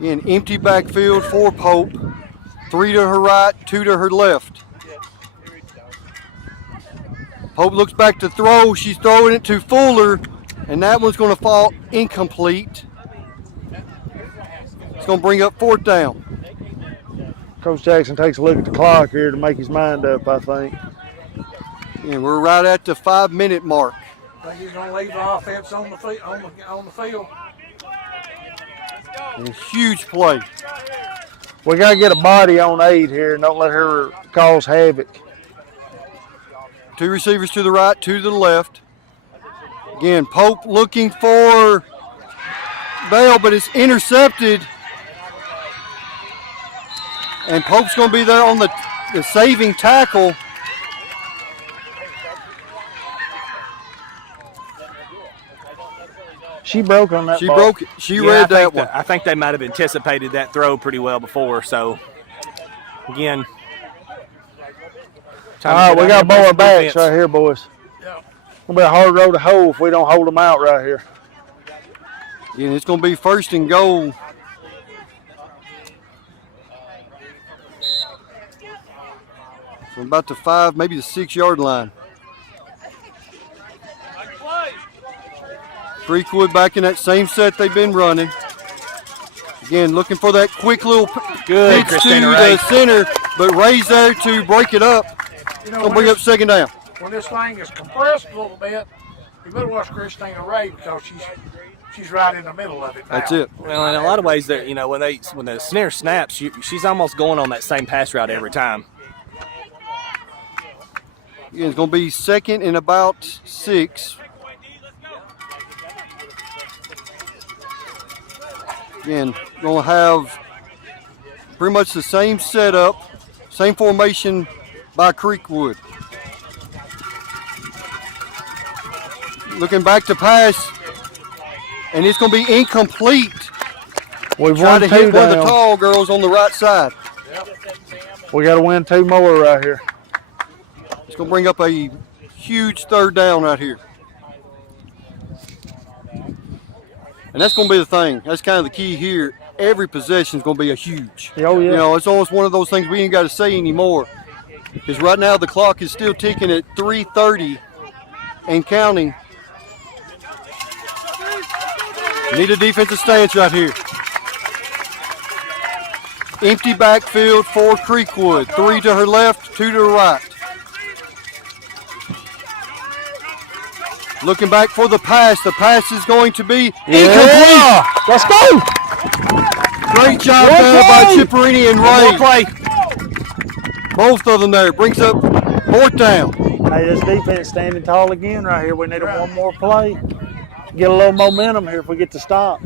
Again, empty backfield for Pope. 3 to her right, 2 to her left. Pope looks back to throw. She's throwing it to Fuller, and that one's going to fall incomplete. It's going to bring up fourth down. Coach Jackson takes a look at the clock here to make his mind up, I think. And we're right at the 5-minute mark. Think he's going to leave the offense on the field. And a huge play. We got to get a body on 8 here and don't let her cause havoc. 2 receivers to the right, 2 to the left. Again, Pope looking for Bell, but it's intercepted. And Pope's going to be there on the saving tackle. She broke on that She ball. broke it. She Yeah, read that one. I think they might have anticipated that throw pretty well before. So, again. All right, we got more backs right here, boys. It'll be a hard road to hoe if we don't hold them out right here. Yeah, it's going to be 1st and goal. From about the 5, maybe the 6-yard line. Creekwood back in that same set they've been running. Again, looking for that quick little Good, pitch to Christina Ray. the center, but Ray's there to break it up. You know, Gonna bring up 2nd down. when this thing is compressed a little bit, you better watch Christina Ray because she's right in the middle of it now. That's it. Well, in a lot of ways, that when the snare snaps, she's almost going on that same pass route every time. Again, it's going to be 2nd and about 6. Again, going to have pretty much the same setup, same formation by Creekwood. Looking back to pass, and it's going to be incomplete. We've Trying won to hit 2 one of the down. tall girls on the right side. We got to win 2 more right here. It's going to bring up a huge 3rd down right here. And that's going to be the thing. That's kind of the key here. Every possession is going to be a huge. Oh, yeah. You know, it's almost one of those things we ain't got to say anymore. Because right now the clock is still ticking at 3:30 and counting. Need a defensive stance right here. Empty backfield for Creekwood. 3 to her left, 2 to her right. Looking back for the pass. The pass is going to be incomplete. Let's go. Great job Good there by play. Chipperini and More Ray. play. Both of them there. Brings up 4th down. Hey, this defense standing tall again right here. We need one more play. Get a little momentum here if we get to stop.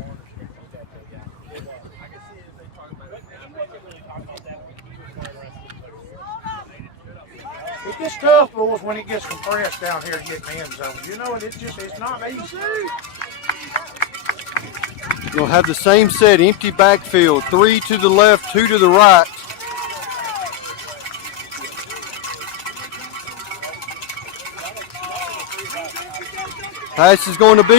It gets tough, boys, when it gets compressed down here getting the end zone. You know, it's not easy. You'll have the same set, empty backfield. 3 to the left, 2 to the right. Pass is going to be,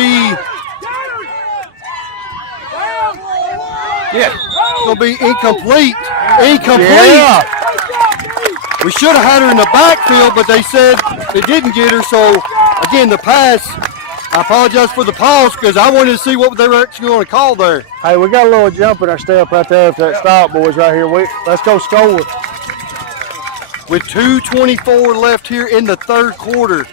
it's going to be incomplete. Incomplete. Yeah. We should have had her in the backfield, but they said they didn't get her. So, again, the pass, I apologize for the pause because I wanted to see what they were actually going to call there. Hey, we got a little jump in our step right there after that stop, boys, right here. Let's go score. With 2:24 left here in the 3rd quarter.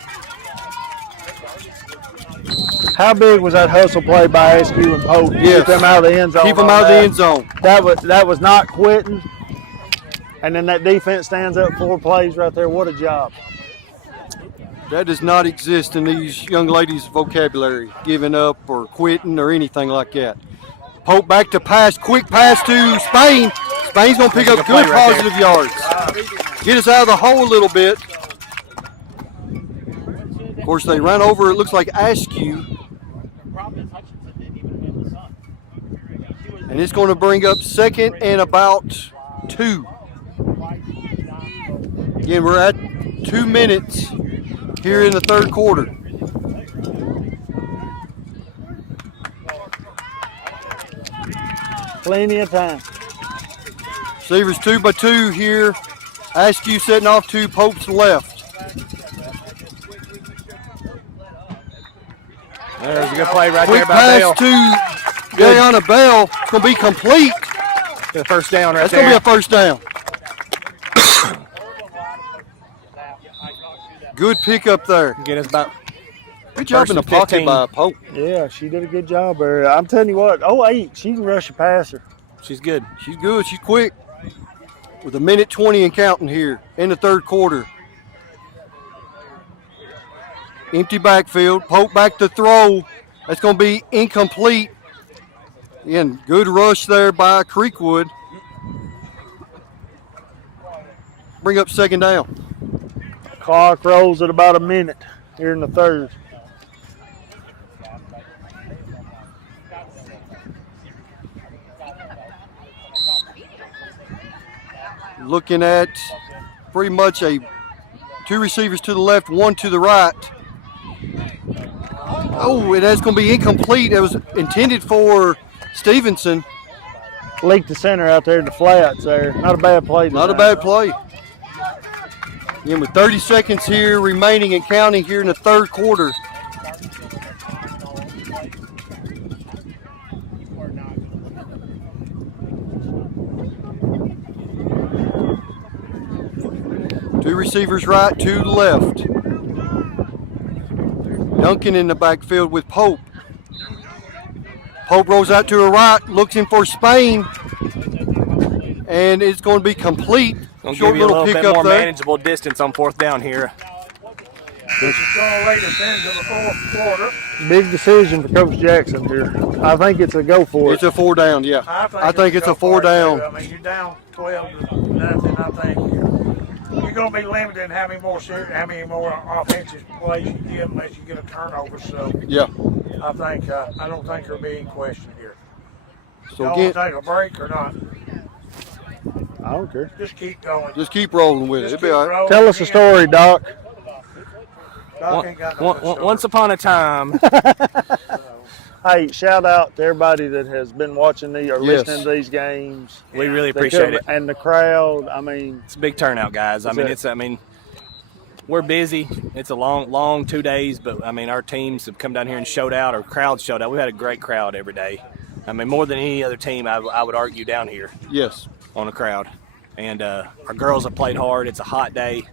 How big was that hustle play by SQ and Pope? Yes. Keep them out of the end zone. Keep them on out of the that. end zone. That was not quitting. And then that defense stands up 4 plays right there. What a job. That does not exist in these young ladies' vocabulary, giving up or quitting or anything like that. Pope back to pass, quick pass to Spain. Spain's going to pick up good positive yards. Get us out of the hole a little bit. Of course, they ran over, it looks like Askew. And it's going to bring up 2nd and about 2. Again, we're at 2 minutes here in the 3rd quarter. Plenty of time. Receivers 2 by 2 here. Askew setting off to Pope's left. There's a good play right Quick there by Bell. pass to Gayana Bell. It's going to be complete. The 1st down right That's there. going to be a 1st down. Good pickup there. Again, it's about Good job in the 1st and pocket 15. by Pope. Yeah, she did a good job there. I'm telling you what, 08, she can rush a passer. She's good. She's good. She's quick. With 1:20 and counting here in the 3rd quarter. Empty backfield. Pope back to throw. That's going to be incomplete. Again, good rush there by Creekwood. Bring up 2nd down. Clock rolls at about a minute here in the 3rd. Looking at pretty much two receivers to the left, one to the right. Oh, and that's going to be incomplete. It was intended for Stevenson. Leaked the center out there in the flats there. Not a bad play. Not a bad play. Again, with 30 seconds here remaining and counting here in the third quarter. Two receivers right, two left. Duncan in the backfield with Pope. Pope rolls out to her right, looks in for Spain, and it's going to be complete. Gonna Short give you a little bit pickup more there. manageable distance on fourth down here. This is going to lead us into the fourth quarter. Big decision for Coach Jackson here. I think it's a go for it. It's a 4 down, yeah. I think it's a 4 down. I mean, you're down 12-0. I think you're going to be limited in how many more offensive plays you get unless you get a turnover. So Yeah. I don't think there'll be any question here. So Y'all again, want to take a break or not? I don't care. Just keep going. just keep rolling with it. Just It'll be all right. rolling. Tell us a story, Doc. Doc ain't got no story. Once upon a time, Hey, shout out to everybody that has been watching these or Yes. listening to these games. we really They appreciate it. And the crowd, I mean, It's a big turnout, guys. We're busy. It's a long 2 days, but I mean, our teams have come down here and showed out. Our crowds showed out. We had a great crowd every day. I mean, more than any other team, I would argue down here Yes. on a crowd. And our girls have played hard. It's a hot day.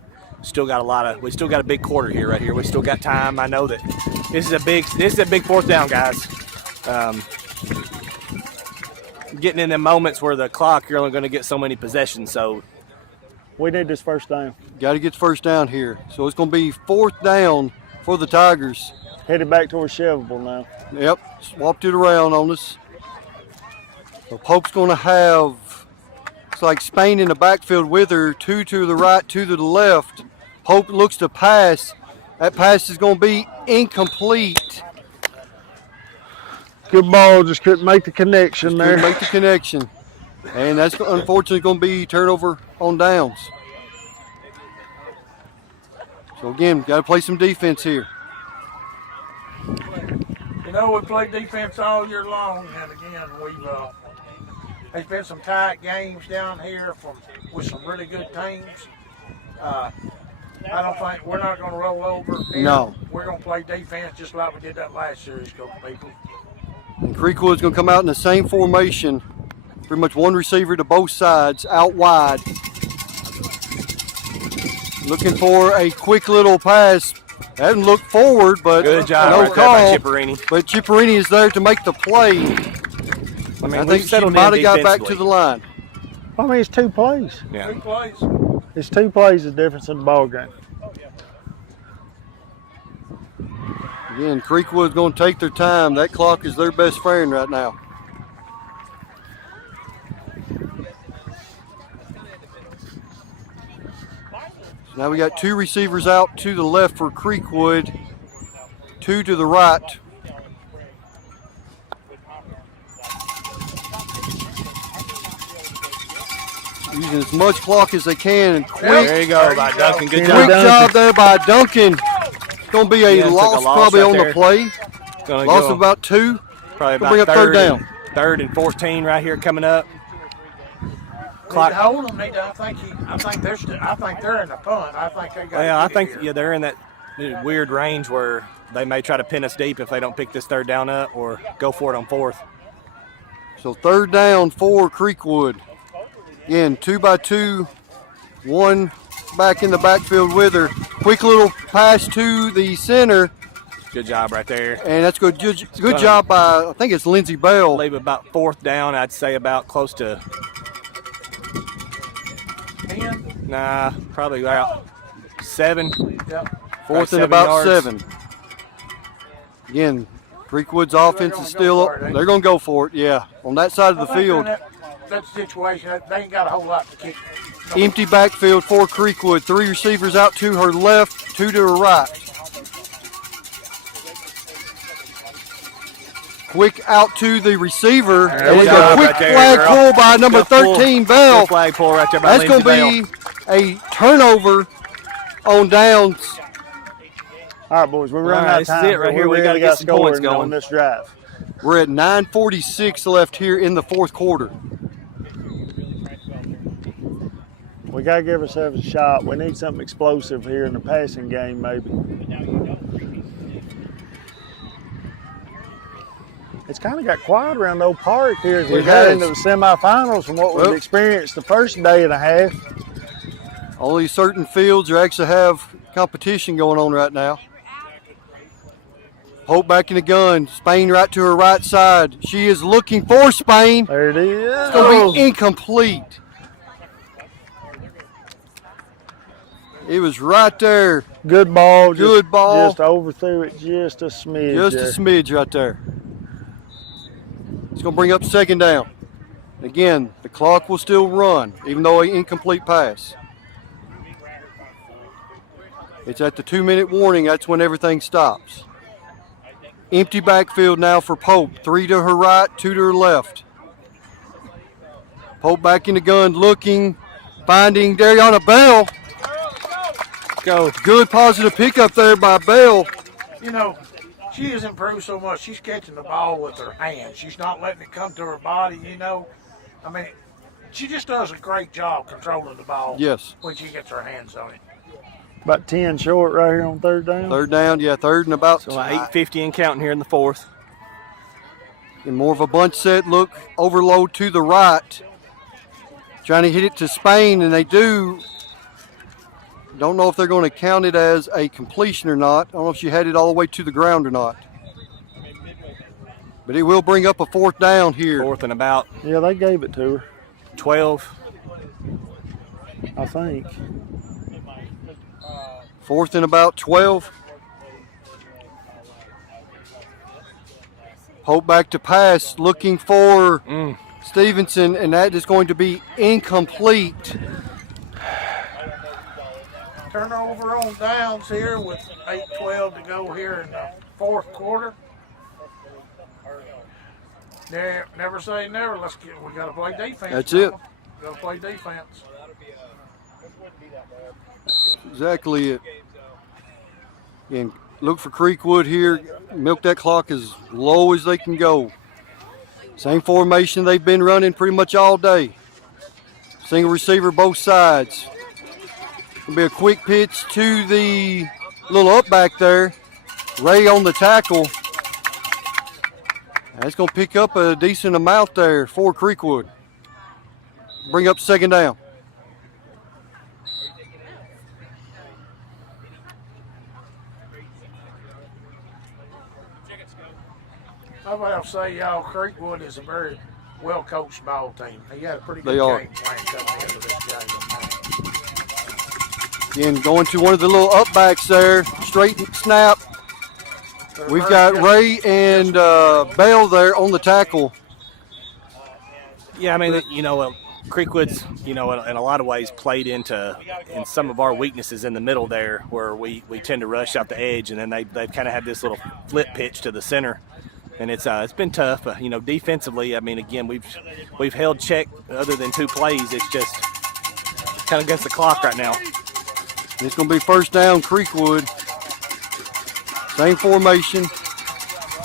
We still got a big quarter here, right here. We still got time. I know that this is a big fourth down, guys. Getting in the moments where the clock, you're only going to get so many possessions. So we need this first down. Got to get the first down here. So it's going to be 4th down for the Tigers. Headed back towards Shelbyville now. Yep, swapped it around on us. So Pope's going to have, looks like Spain in the backfield with her, 2 to the right, 2 to the left. Pope looks to pass. That pass is going to be incomplete. Good ball, just couldn't make the connection there. Couldn't make the connection. And that's unfortunately going to be turnover on downs. So again, got to play some defense here. You know, we played defense all year long, and again, there's been some tight games down here with some really good teams. I don't think we're not going to roll over. Here. No. We're going to play defense just like we did that last series, Coach People. And Creekwood's going to come out in the same formation. Pretty much one receiver to both sides, out wide. Looking for a quick little pass. Hadn't looked forward, but good job no right there by call. Chipperini. But Chipperini is there to make the play. I mean, I think she might have got back to the line. I mean, it's 2 plays. Yeah. 2 plays. It's 2 plays the difference in the ball game. Again, Creekwood's going to take their time. That clock is their best friend right now. So now we got 2 receivers out to the left for Creekwood, 2 to the right. Using as much clock as they can and quick. There you go, by Duncan. Good Quick job. job there by Duncan. It's going to be a Yeah, took a loss loss probably right on there. the play. Gonna Loss go of about 2. probably Gonna bring about up third down. Third and 14 right here coming up. Clock. Hold them. I think they're in the punt. I think they got. Well, I think they're in that weird range where they may try to pin us deep if they don't pick this third down up or go for it on 4th. So 3rd down for Creekwood. Again, 2 by 2, 1 back in the backfield with her. Quick little pass to the center, Good job right there. and that's good. Good job by, I think it's Lindsey Bell. Leave about 4th down. I'd say about close to, 10. nah, probably about 7. Yep. 4th and 7 about yards. 7. Again, Creekwood's offense is still up. They're going to go for it, yeah. On that side of the I think field, in that situation, they ain't got a whole lot to kick. empty backfield for Creekwood. 3 receivers out to her left, 2 to her right. Quick out to the receiver. There And we a go. quick Right there, flag girl. pull by number Good pull. 13, Bell. Good flag pull right there by That's going Lindsey to be a turnover on downs. All right, boys, we're running right, out of this is time. it right here. We really gotta get got some points scoring going. on this drive. We're at 9:46 left here in the fourth quarter. We got to give ourselves a shot. We need something explosive here in the passing game, maybe. It's kind of got quiet around Old Park here as we It got has. into the semifinals from what Well- we've experienced the first day and a half. Only certain fields are actually have competition going on right now. Hope back in the gun. Spain right to her right side. She is looking for Spain. There it is. It's going to be incomplete. It was right there. Good ball. Good ball. Just overthrew it just a smidge. Just there. a smidge right there. It's going to bring up second down. Again, the clock will still run, even though an incomplete pass. It's at the 2-minute warning. That's when everything stops. Empty backfield now for Pope. 3 to her right, 2 to her left. Pope back in the gun, looking, finding Dariana Bell. Go. Good positive pickup there by Bell. You know, she has improved so much. She's catching the ball with her hands. She's not letting it come to her body, you know. I mean, she just does a great job controlling the ball. Yes. When she gets her hands on it. About 10 short right here on third down. Third down, yeah, third and about. So 8:50 and counting here in the fourth. And more of a bunch set look, overload to the right. Trying to hit it to Spain, and they do. Don't know if they're going to count it as a completion or not. I don't know if she had it all the way to the ground or not. But it will bring up a fourth down here. Fourth and about Yeah, they gave it to her, 12. I think. Fourth and about 12. Hope back to pass, looking for Stevenson, and that is going to be incomplete. Turnover on downs here with 8:12 to go here in the fourth quarter. Never say never. We got to play defense. That's it. We got to play defense. Exactly it. And look for Creekwood here. Milk that clock as low as they can go. Same formation they've been running pretty much all day. Single receiver both sides. Gonna be a quick pitch to the little up back there. Ray on the tackle. That's gonna pick up a decent amount there for Creekwood. Bring up second down. I will say, y'all, Creekwood is a very well-coached ball team. They got a pretty They good are. game plan coming into this game. Again, going to one of the little upbacks there. Straight snap. We've got Ray and Bale there on the tackle. Yeah, I mean, you know, Creekwood's, you know, in a lot of ways played in some of our weaknesses in the middle there, where we tend to rush out the edge, and then they've kind of had this little flip pitch to the center, and it's been tough. But, you know, defensively, I mean, again, we've held check other than 2 plays. It's just kind of against the clock right now. It's going to be first down, Creekwood. Same formation.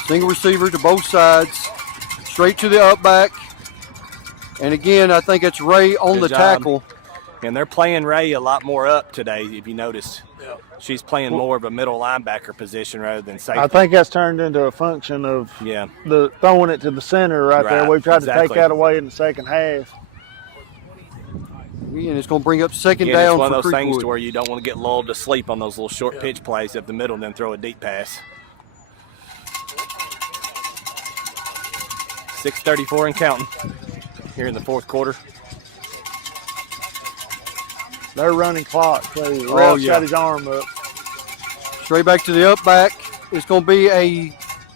Single receiver to both sides. Straight to the up back. And again, I think it's Ray on the Good job. tackle. And they're playing Ray a lot more up today, if you noticed. Yeah. She's playing more of a middle linebacker position rather than safety. I think that's turned into a function of Yeah. the throwing it to the center right there. Right, We've tried to take exactly. that away in the second half. And it's going to bring up second Again, down it's one for of those things Creekwood. to where you don't want to get lulled to sleep on those little short pitch plays up the middle and then throw a deep pass. 6:34 and counting here in the fourth quarter. They're running clock, too. Oh, Ralph's yeah. got his arm up. Straight back to the up back. It's going to be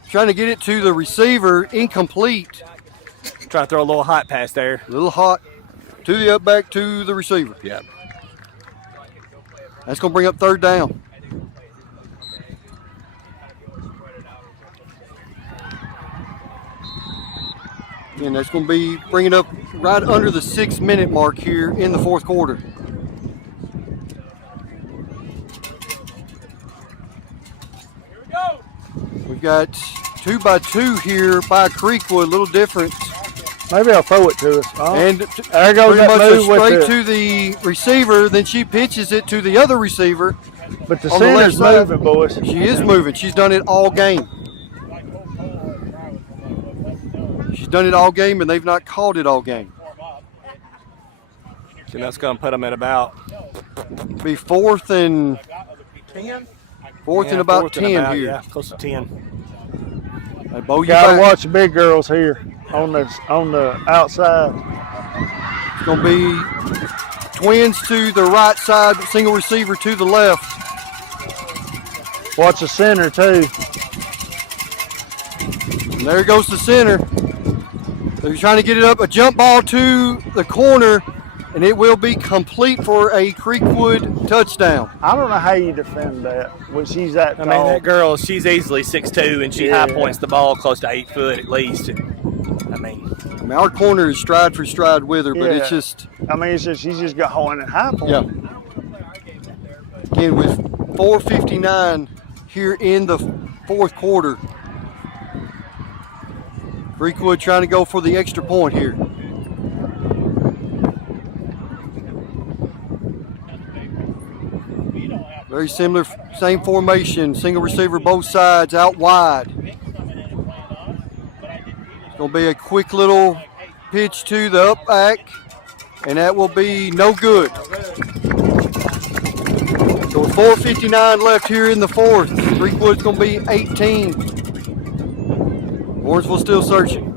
trying to get it to the receiver, incomplete. Trying to throw a little hot pass there. A little hot to the up back to the receiver. Yeah. That's going to bring up third down. And that's going to be bringing up right under the 6-minute mark here in the fourth quarter. We've got 2x2 here by Creekwood, a little different. Maybe I'll throw it to us. Oh, And there goes pretty that much move with straight the, to the receiver, then she pitches it to the other receiver. but the on the left center's side. moving, boys. She is moving. She's done it all game. She's done it all game, and they've not called it all game. And that's going to put them at about Be fourth and 10? and about 10 here. Yeah, close to 10. Hey, Bo, you Gotta back. watch the big girls here on the outside. It's going to be twins to the right side, single receiver to the left. Watch the center too. And there goes the center. They're trying to get it up, a jump ball to the corner, and it will be complete for a Creekwood touchdown. I don't know how you defend that when she's that I tall. mean, that girl, she's easily 6'2", and she Yeah. high points the ball close to 8 foot at least. And, I mean, Our corner is stride for stride with her, but Yeah. it's just, it's just she's just got one at high point. yeah. Again, with 4:59 here in the fourth quarter. Creekwood trying to go for the extra point here. Very similar, same formation, single receiver both sides, out wide. It's going to be a quick little pitch to the up back, and that will be no good. So with 4:59 left here in the fourth, Creekwood's going to be 18. Gordonsville still searching.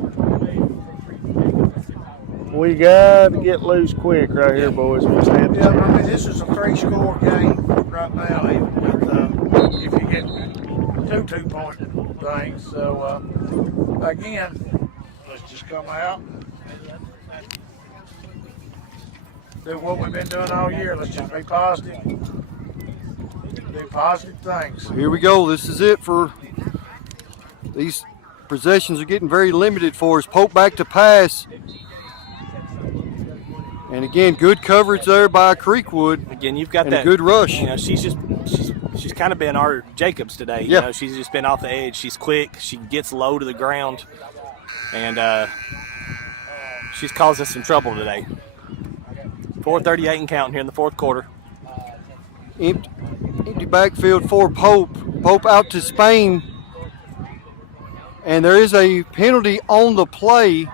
We got to get loose quick right here, boys. We just had to Yeah, I mean, this is a 3-score game right now, even with, if you get two 2-point things. So, again, let's just come out and do what we've been doing all year. Let's just be positive. Do positive things. Here we go. This is it for these possessions are getting very limited for us. Pope back to pass. And again, good coverage there by Creekwood. again, you've got And that a good rush. You know, she's kind of been our Jacobs today. Yeah. You know, she's just been off the edge. She's quick. She gets low to the ground, and she's caused us some trouble today. 4:38 and counting here in the fourth quarter. Empty backfield for Pope. Pope out to Spain. And there is a penalty on the play.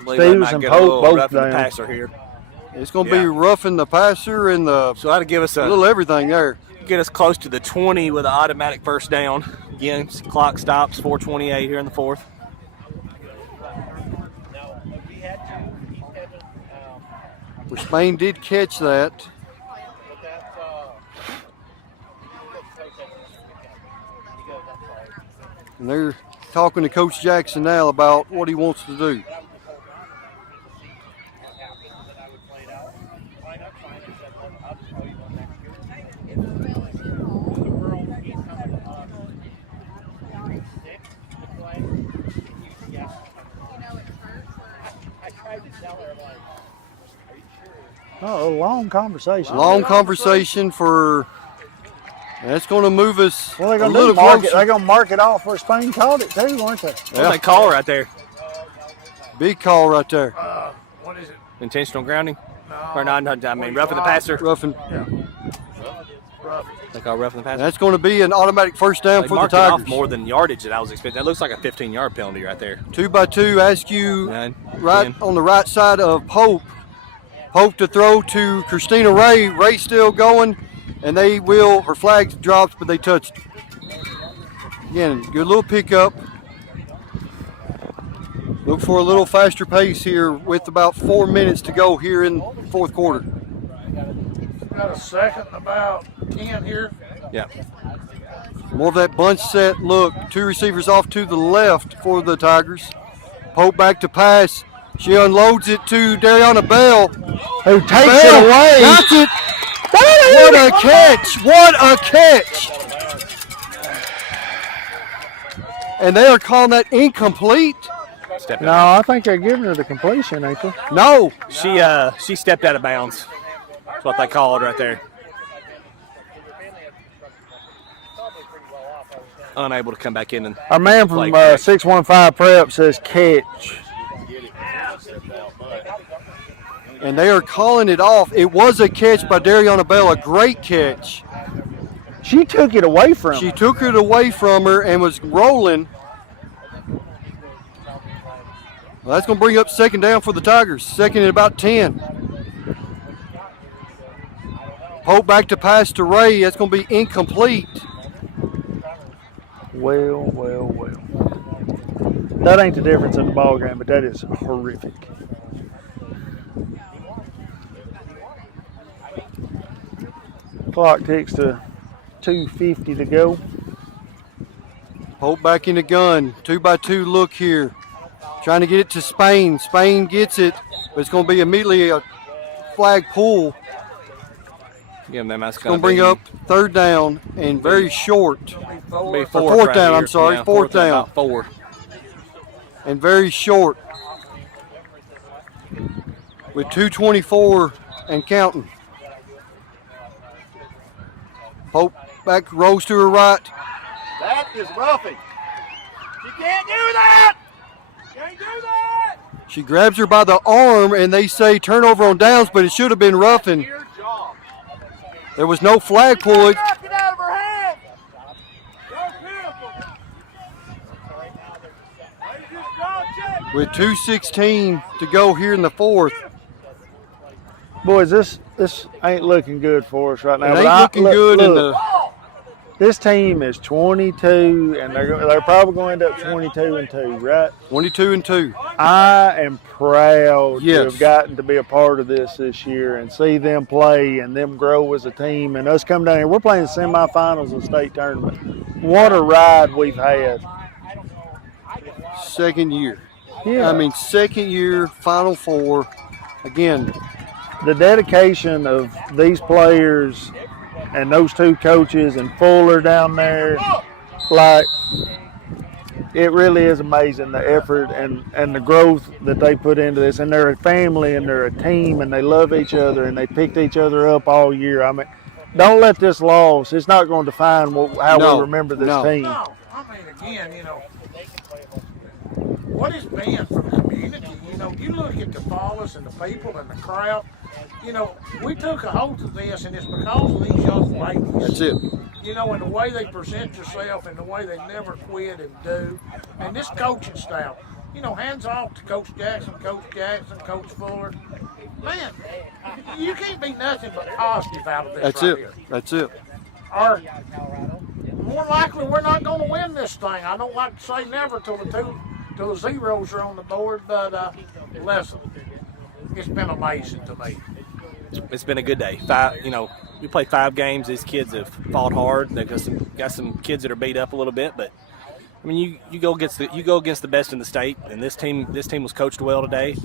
I believe that Stevens might and get a Pope little both rough in the down. passer here. It's going to Yeah. be roughing the passer and the So that'll give us a little everything there. get us close to the 20 with an automatic first down. Again, clock stops, 4:28 here in the fourth. Where Spain did catch that. And they're talking to Coach Jackson now about what he wants to do. Oh, a long conversation. Long conversation for, and it's going to move us Well, they're a gonna little mark it. closer. They're gonna mark it off where Spain called it too, weren't they? Well, they call right there. Big call right there. What is it? Intentional grounding? No. Or not, I mean, roughing the passer. Roughing. Rough. They call roughing the passer. That's going to be an automatic first down They for the marked it off Tigers. more than yardage that I was expecting. That looks like a 15-yard penalty right there. 2x2, Askew Nine, right 10. on the right side of Pope. Pope to throw to Christina Ray. Ray still going, and they will, her flag drops, but they touched. Again, good little pickup. Look for a little faster pace here with about 4 minutes to go here in the fourth quarter. Got a second and about 10 here. Yeah. More of that bunch set look. Two receivers off to the left for the Tigers. Pope back to pass. She unloads it to Dariana Bell. Who takes Bell it away? got it. What a catch! What a catch! And they are calling that incomplete. stepped No, out. I think they're giving her the completion, ain't they? No. She stepped out of bounds. That's what they called right there. Unable to come back in and Our man from play correct. 615 Prep says catch. And they are calling it off. It was a catch by Dariana Bell, a great catch. She took it away from She her. took it away from her and was rolling. Well, that's going to bring up second down for the Tigers. Second and about 10. Pope back to pass to Ray. That's going to be incomplete. Well. That ain't the difference in the ball game, but that is horrific. Clock ticks to 2:50 to go. Pope back in the gun. 2-by-2 look here. Trying to get it to Spain. Spain gets it, but it's going to be immediately a flag pull. Yeah, man, that's It's going to bring up third down and very short. be fourth right down, here. I'm sorry, Yeah, fourth down. about 4. And very short with 2:24 and counting. Pope back, rolls to her right. That is roughing. You can't do that! Can't do that! She grabs her by the arm, and they say turnover on downs, but it should have been roughing. Your job. There was no flag pull. Knock it out of her hand! Go beautiful! Ladies, just draw check! With 2:16 to go here in the fourth. Boys, this ain't looking good for us right now. It but ain't looking good in the. This team is 22, and they're probably going to end up 22-2, right? 22-2. I am proud to Yes. have gotten to be a part of this year and see them play and them grow as a team and us come down here. We're playing semifinals of state tournament. What a ride we've had. Second year. Yeah. I mean, second year, Final Four. Again, The dedication of these players and those two coaches and Fuller down there, like, it really is amazing the effort and the growth that they put into this. And they're a family and they're a team and they love each other and they picked each other up all year. I mean, don't let this loss, it's not going to define how No, we remember this no. team. No, I mean, again, what it's been for the community. You look at the followers and the people and the crowd. We took a hold of this, and it's because of these young ladies. that's it. And the way they present themselves and the way they never quit and do. And this coaching staff, hands off to Coach Jackson, Coach Fuller. Man, you can't be nothing but positive out of this That's right it. here. That's it. Or more likely, we're not going to win this thing. I don't like to say never till the zeros are on the board, but listen, it's been amazing to me. It's been a good day. We played 5 games. These kids have fought hard. They've got some kids that are beat up a little bit, but I mean, you go against the best in the state, and this team was coached well today.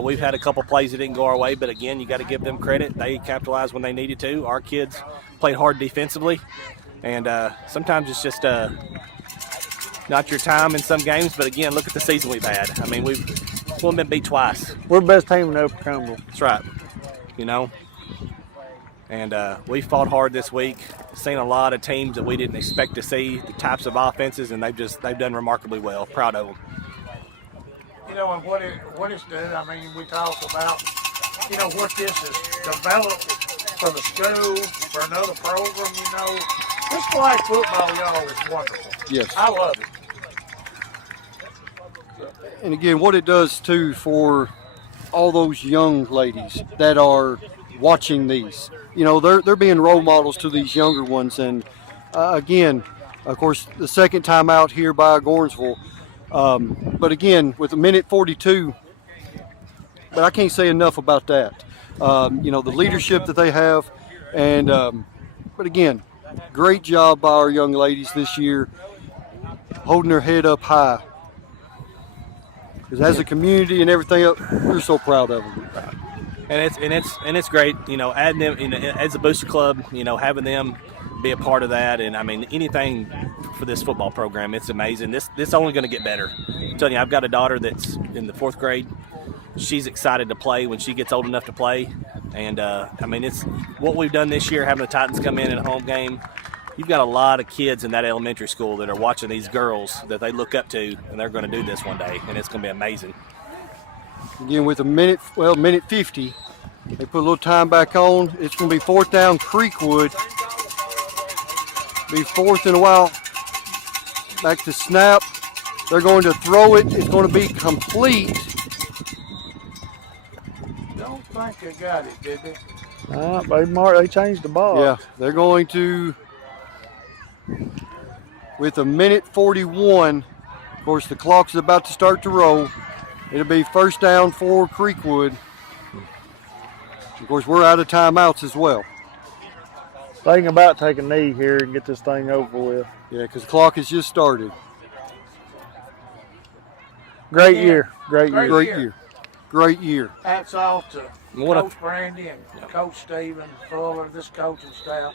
We've had a couple plays that didn't go our way, but again, you got to give them credit. They capitalized when they needed to. Our kids played hard defensively, and sometimes it's just not your time in some games. But again, look at the season we've had. I mean, we've been beat twice. We're the best team in Upper Cumberland. That's right. And we fought hard this week. Seen a lot of teams that we didn't expect to see, the types of offenses, and they've done remarkably well. Proud of them. And what it's done. I mean, we talk about what this has developed for the school, for another program. This flag football, y'all, is wonderful. Yes. I love it. And again, what it does too for all those young ladies that are watching these, they're being role models to these younger ones. And again, of course, the second time out here by Gordonsville. But again, with a minute 42, but I can't say enough about that. The leadership that they have, and but again, great job by our young ladies this year, holding their head up high. Because as a community and everything else, we're so proud of them. And it's great, adding them as a booster club, having them be a part of that. And I mean, anything for this football program, it's amazing. This only going to get better. I'm telling you, I've got a daughter that's in the 4th grade. She's excited to play when she gets old enough to play. And, I mean, it's what we've done this year, having the Titans come in a home game. You've got a lot of kids in that elementary school that are watching these girls that they look up to, and they're going to do this one day, and it's going to be amazing. Again, with a minute 50, they put a little time back on. It's going to be 4th down Creekwood. Be 4th and a while. Back to snap. They're going to throw it. It's going to be complete. Don't think they got it, did they? They changed the ball. Yeah, they're going to, with a minute 41, of course the clock is about to start to roll. It'll be 1st down for Creekwood. Of course, we're out of timeouts as well. Thinking about taking a knee here and get this thing over with. Yeah, because the clock has just started. Great year. Great year. Hats off to What a- Coach Brandy and Coach Stephen Fuller, this coaching staff.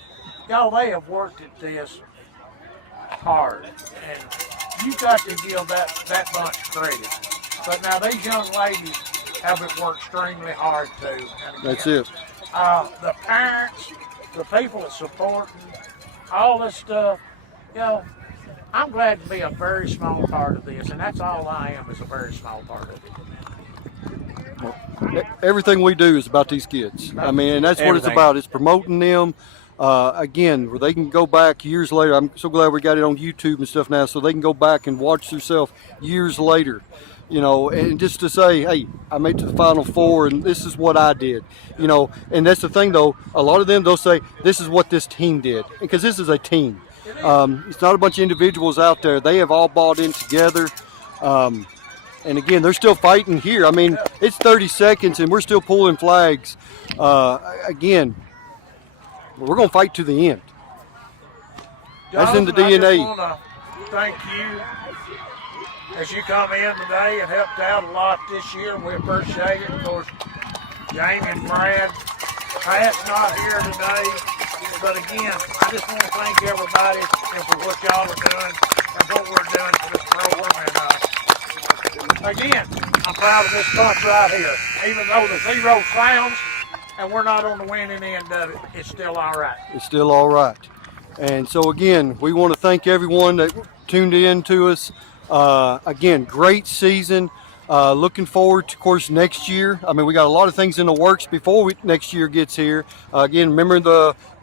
Y'all, they have worked at this hard, and you got to give that bunch credit. But now these young ladies have worked extremely hard too. And again, That's it. The parents, the people that supporting, all this stuff, you know, I'm glad to be a very small part of this, and that's all I am, is a very small part of it. Everything we do is about these kids. I mean, and that's what it's Everything. about. It's promoting them. Again, where they can go back years later. I'm so glad we got it on YouTube and stuff now, so they can go back and watch themselves years later. You know, and just to say, hey, I made it to the Final Four, and this is what I did. You know, and that's the thing, though. A lot of them, they'll say, this is what this team did, because this is a team. It's not a bunch of individuals out there. They have all bought in together. And again, they're still fighting here. I mean, it's 30 seconds, and we're still pulling flags. Again, we're going to fight to the end. That's in the Jonathan, DNA. I just want to thank you as you come in today and helped out a lot this year. We appreciate it. Of course, Jamie and Brad, Pat's not here today. But again, I just want to thank everybody and for what y'all are doing and what we're doing for this program. And again, I'm proud of this bunch right here. Even though the 0 sounds and we're not on the winning end of it, it's still all right. It's still all right. And so again, we want to thank everyone that tuned in to us. Again, great season. Looking forward to, of course, next year. I mean, we got a lot of things in the works before next year gets here. Again, remember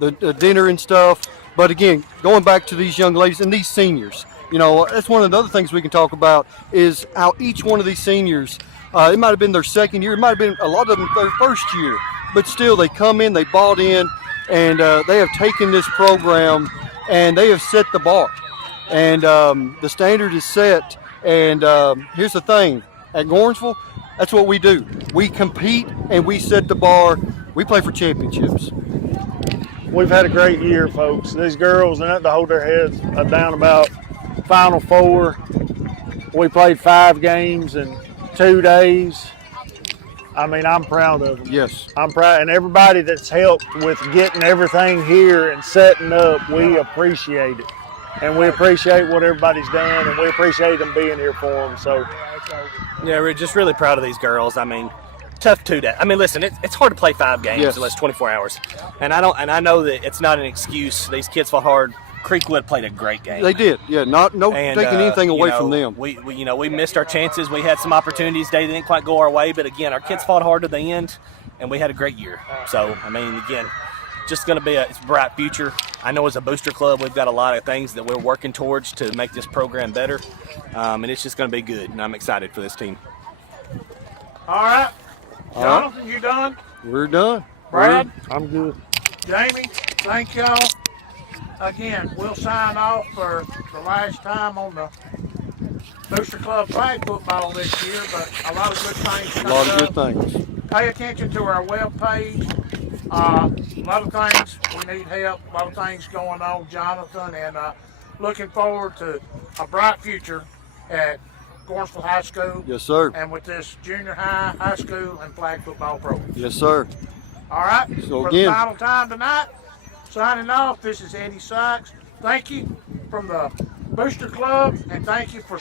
the dinner and stuff. But again, going back to these young ladies and these seniors, you know, that's one of the other things we can talk about is how each one of these seniors, it might have been their 2nd year, it might have been a lot of them their 1st year, but still they come in, they bought in, and they have taken this program and they have set the bar. And the standard is set. And here's the thing. At Gordonsville, that's what we do. We compete and we set the bar. We play for championships. We've had a great year, folks. These girls, they have to hold their heads down about Final Four. We played 5 games in 2 days. I mean, I'm proud of them. Yes. I'm proud, and everybody that's helped with getting everything here and setting up, we appreciate it. And we appreciate what everybody's done, and we appreciate them being here for them. So, Yeah, we're just really proud of these girls. I mean, tough 2 days. I mean, listen, it's hard to play 5 games Yes. in less 24 hours, and I know that it's not an excuse. These kids fought hard. Creekwood played a great game. They did. Yeah, no taking anything away from them. We missed our chances. We had some opportunities. They didn't quite go our way, but again, our kids fought hard to the end, and we had a great year. So, I mean, again, just going to be a bright future. I know as a booster club, we've got a lot of things that we're working towards to make this program better, and it's just going to be good, and I'm excited for this team. All right. All right. Jonathan, you done? We're done. Brad? I'm good. Jamie, thank y'all. Again, we'll sign off for the last time on the Booster Club flag football this year, but a lot of good things A coming lot of up. good things. Pay attention to our webpage. A lot of things we need help, a lot of things going on, Jonathan, and looking forward to a bright future at Gordonsville High School. Yes, sir. And with this junior high, high school, and flag football program. Yes, sir. All right. So for again- the final time tonight, signing off. This is Eddie Sykes. Thank you from the Booster Club, and thank you for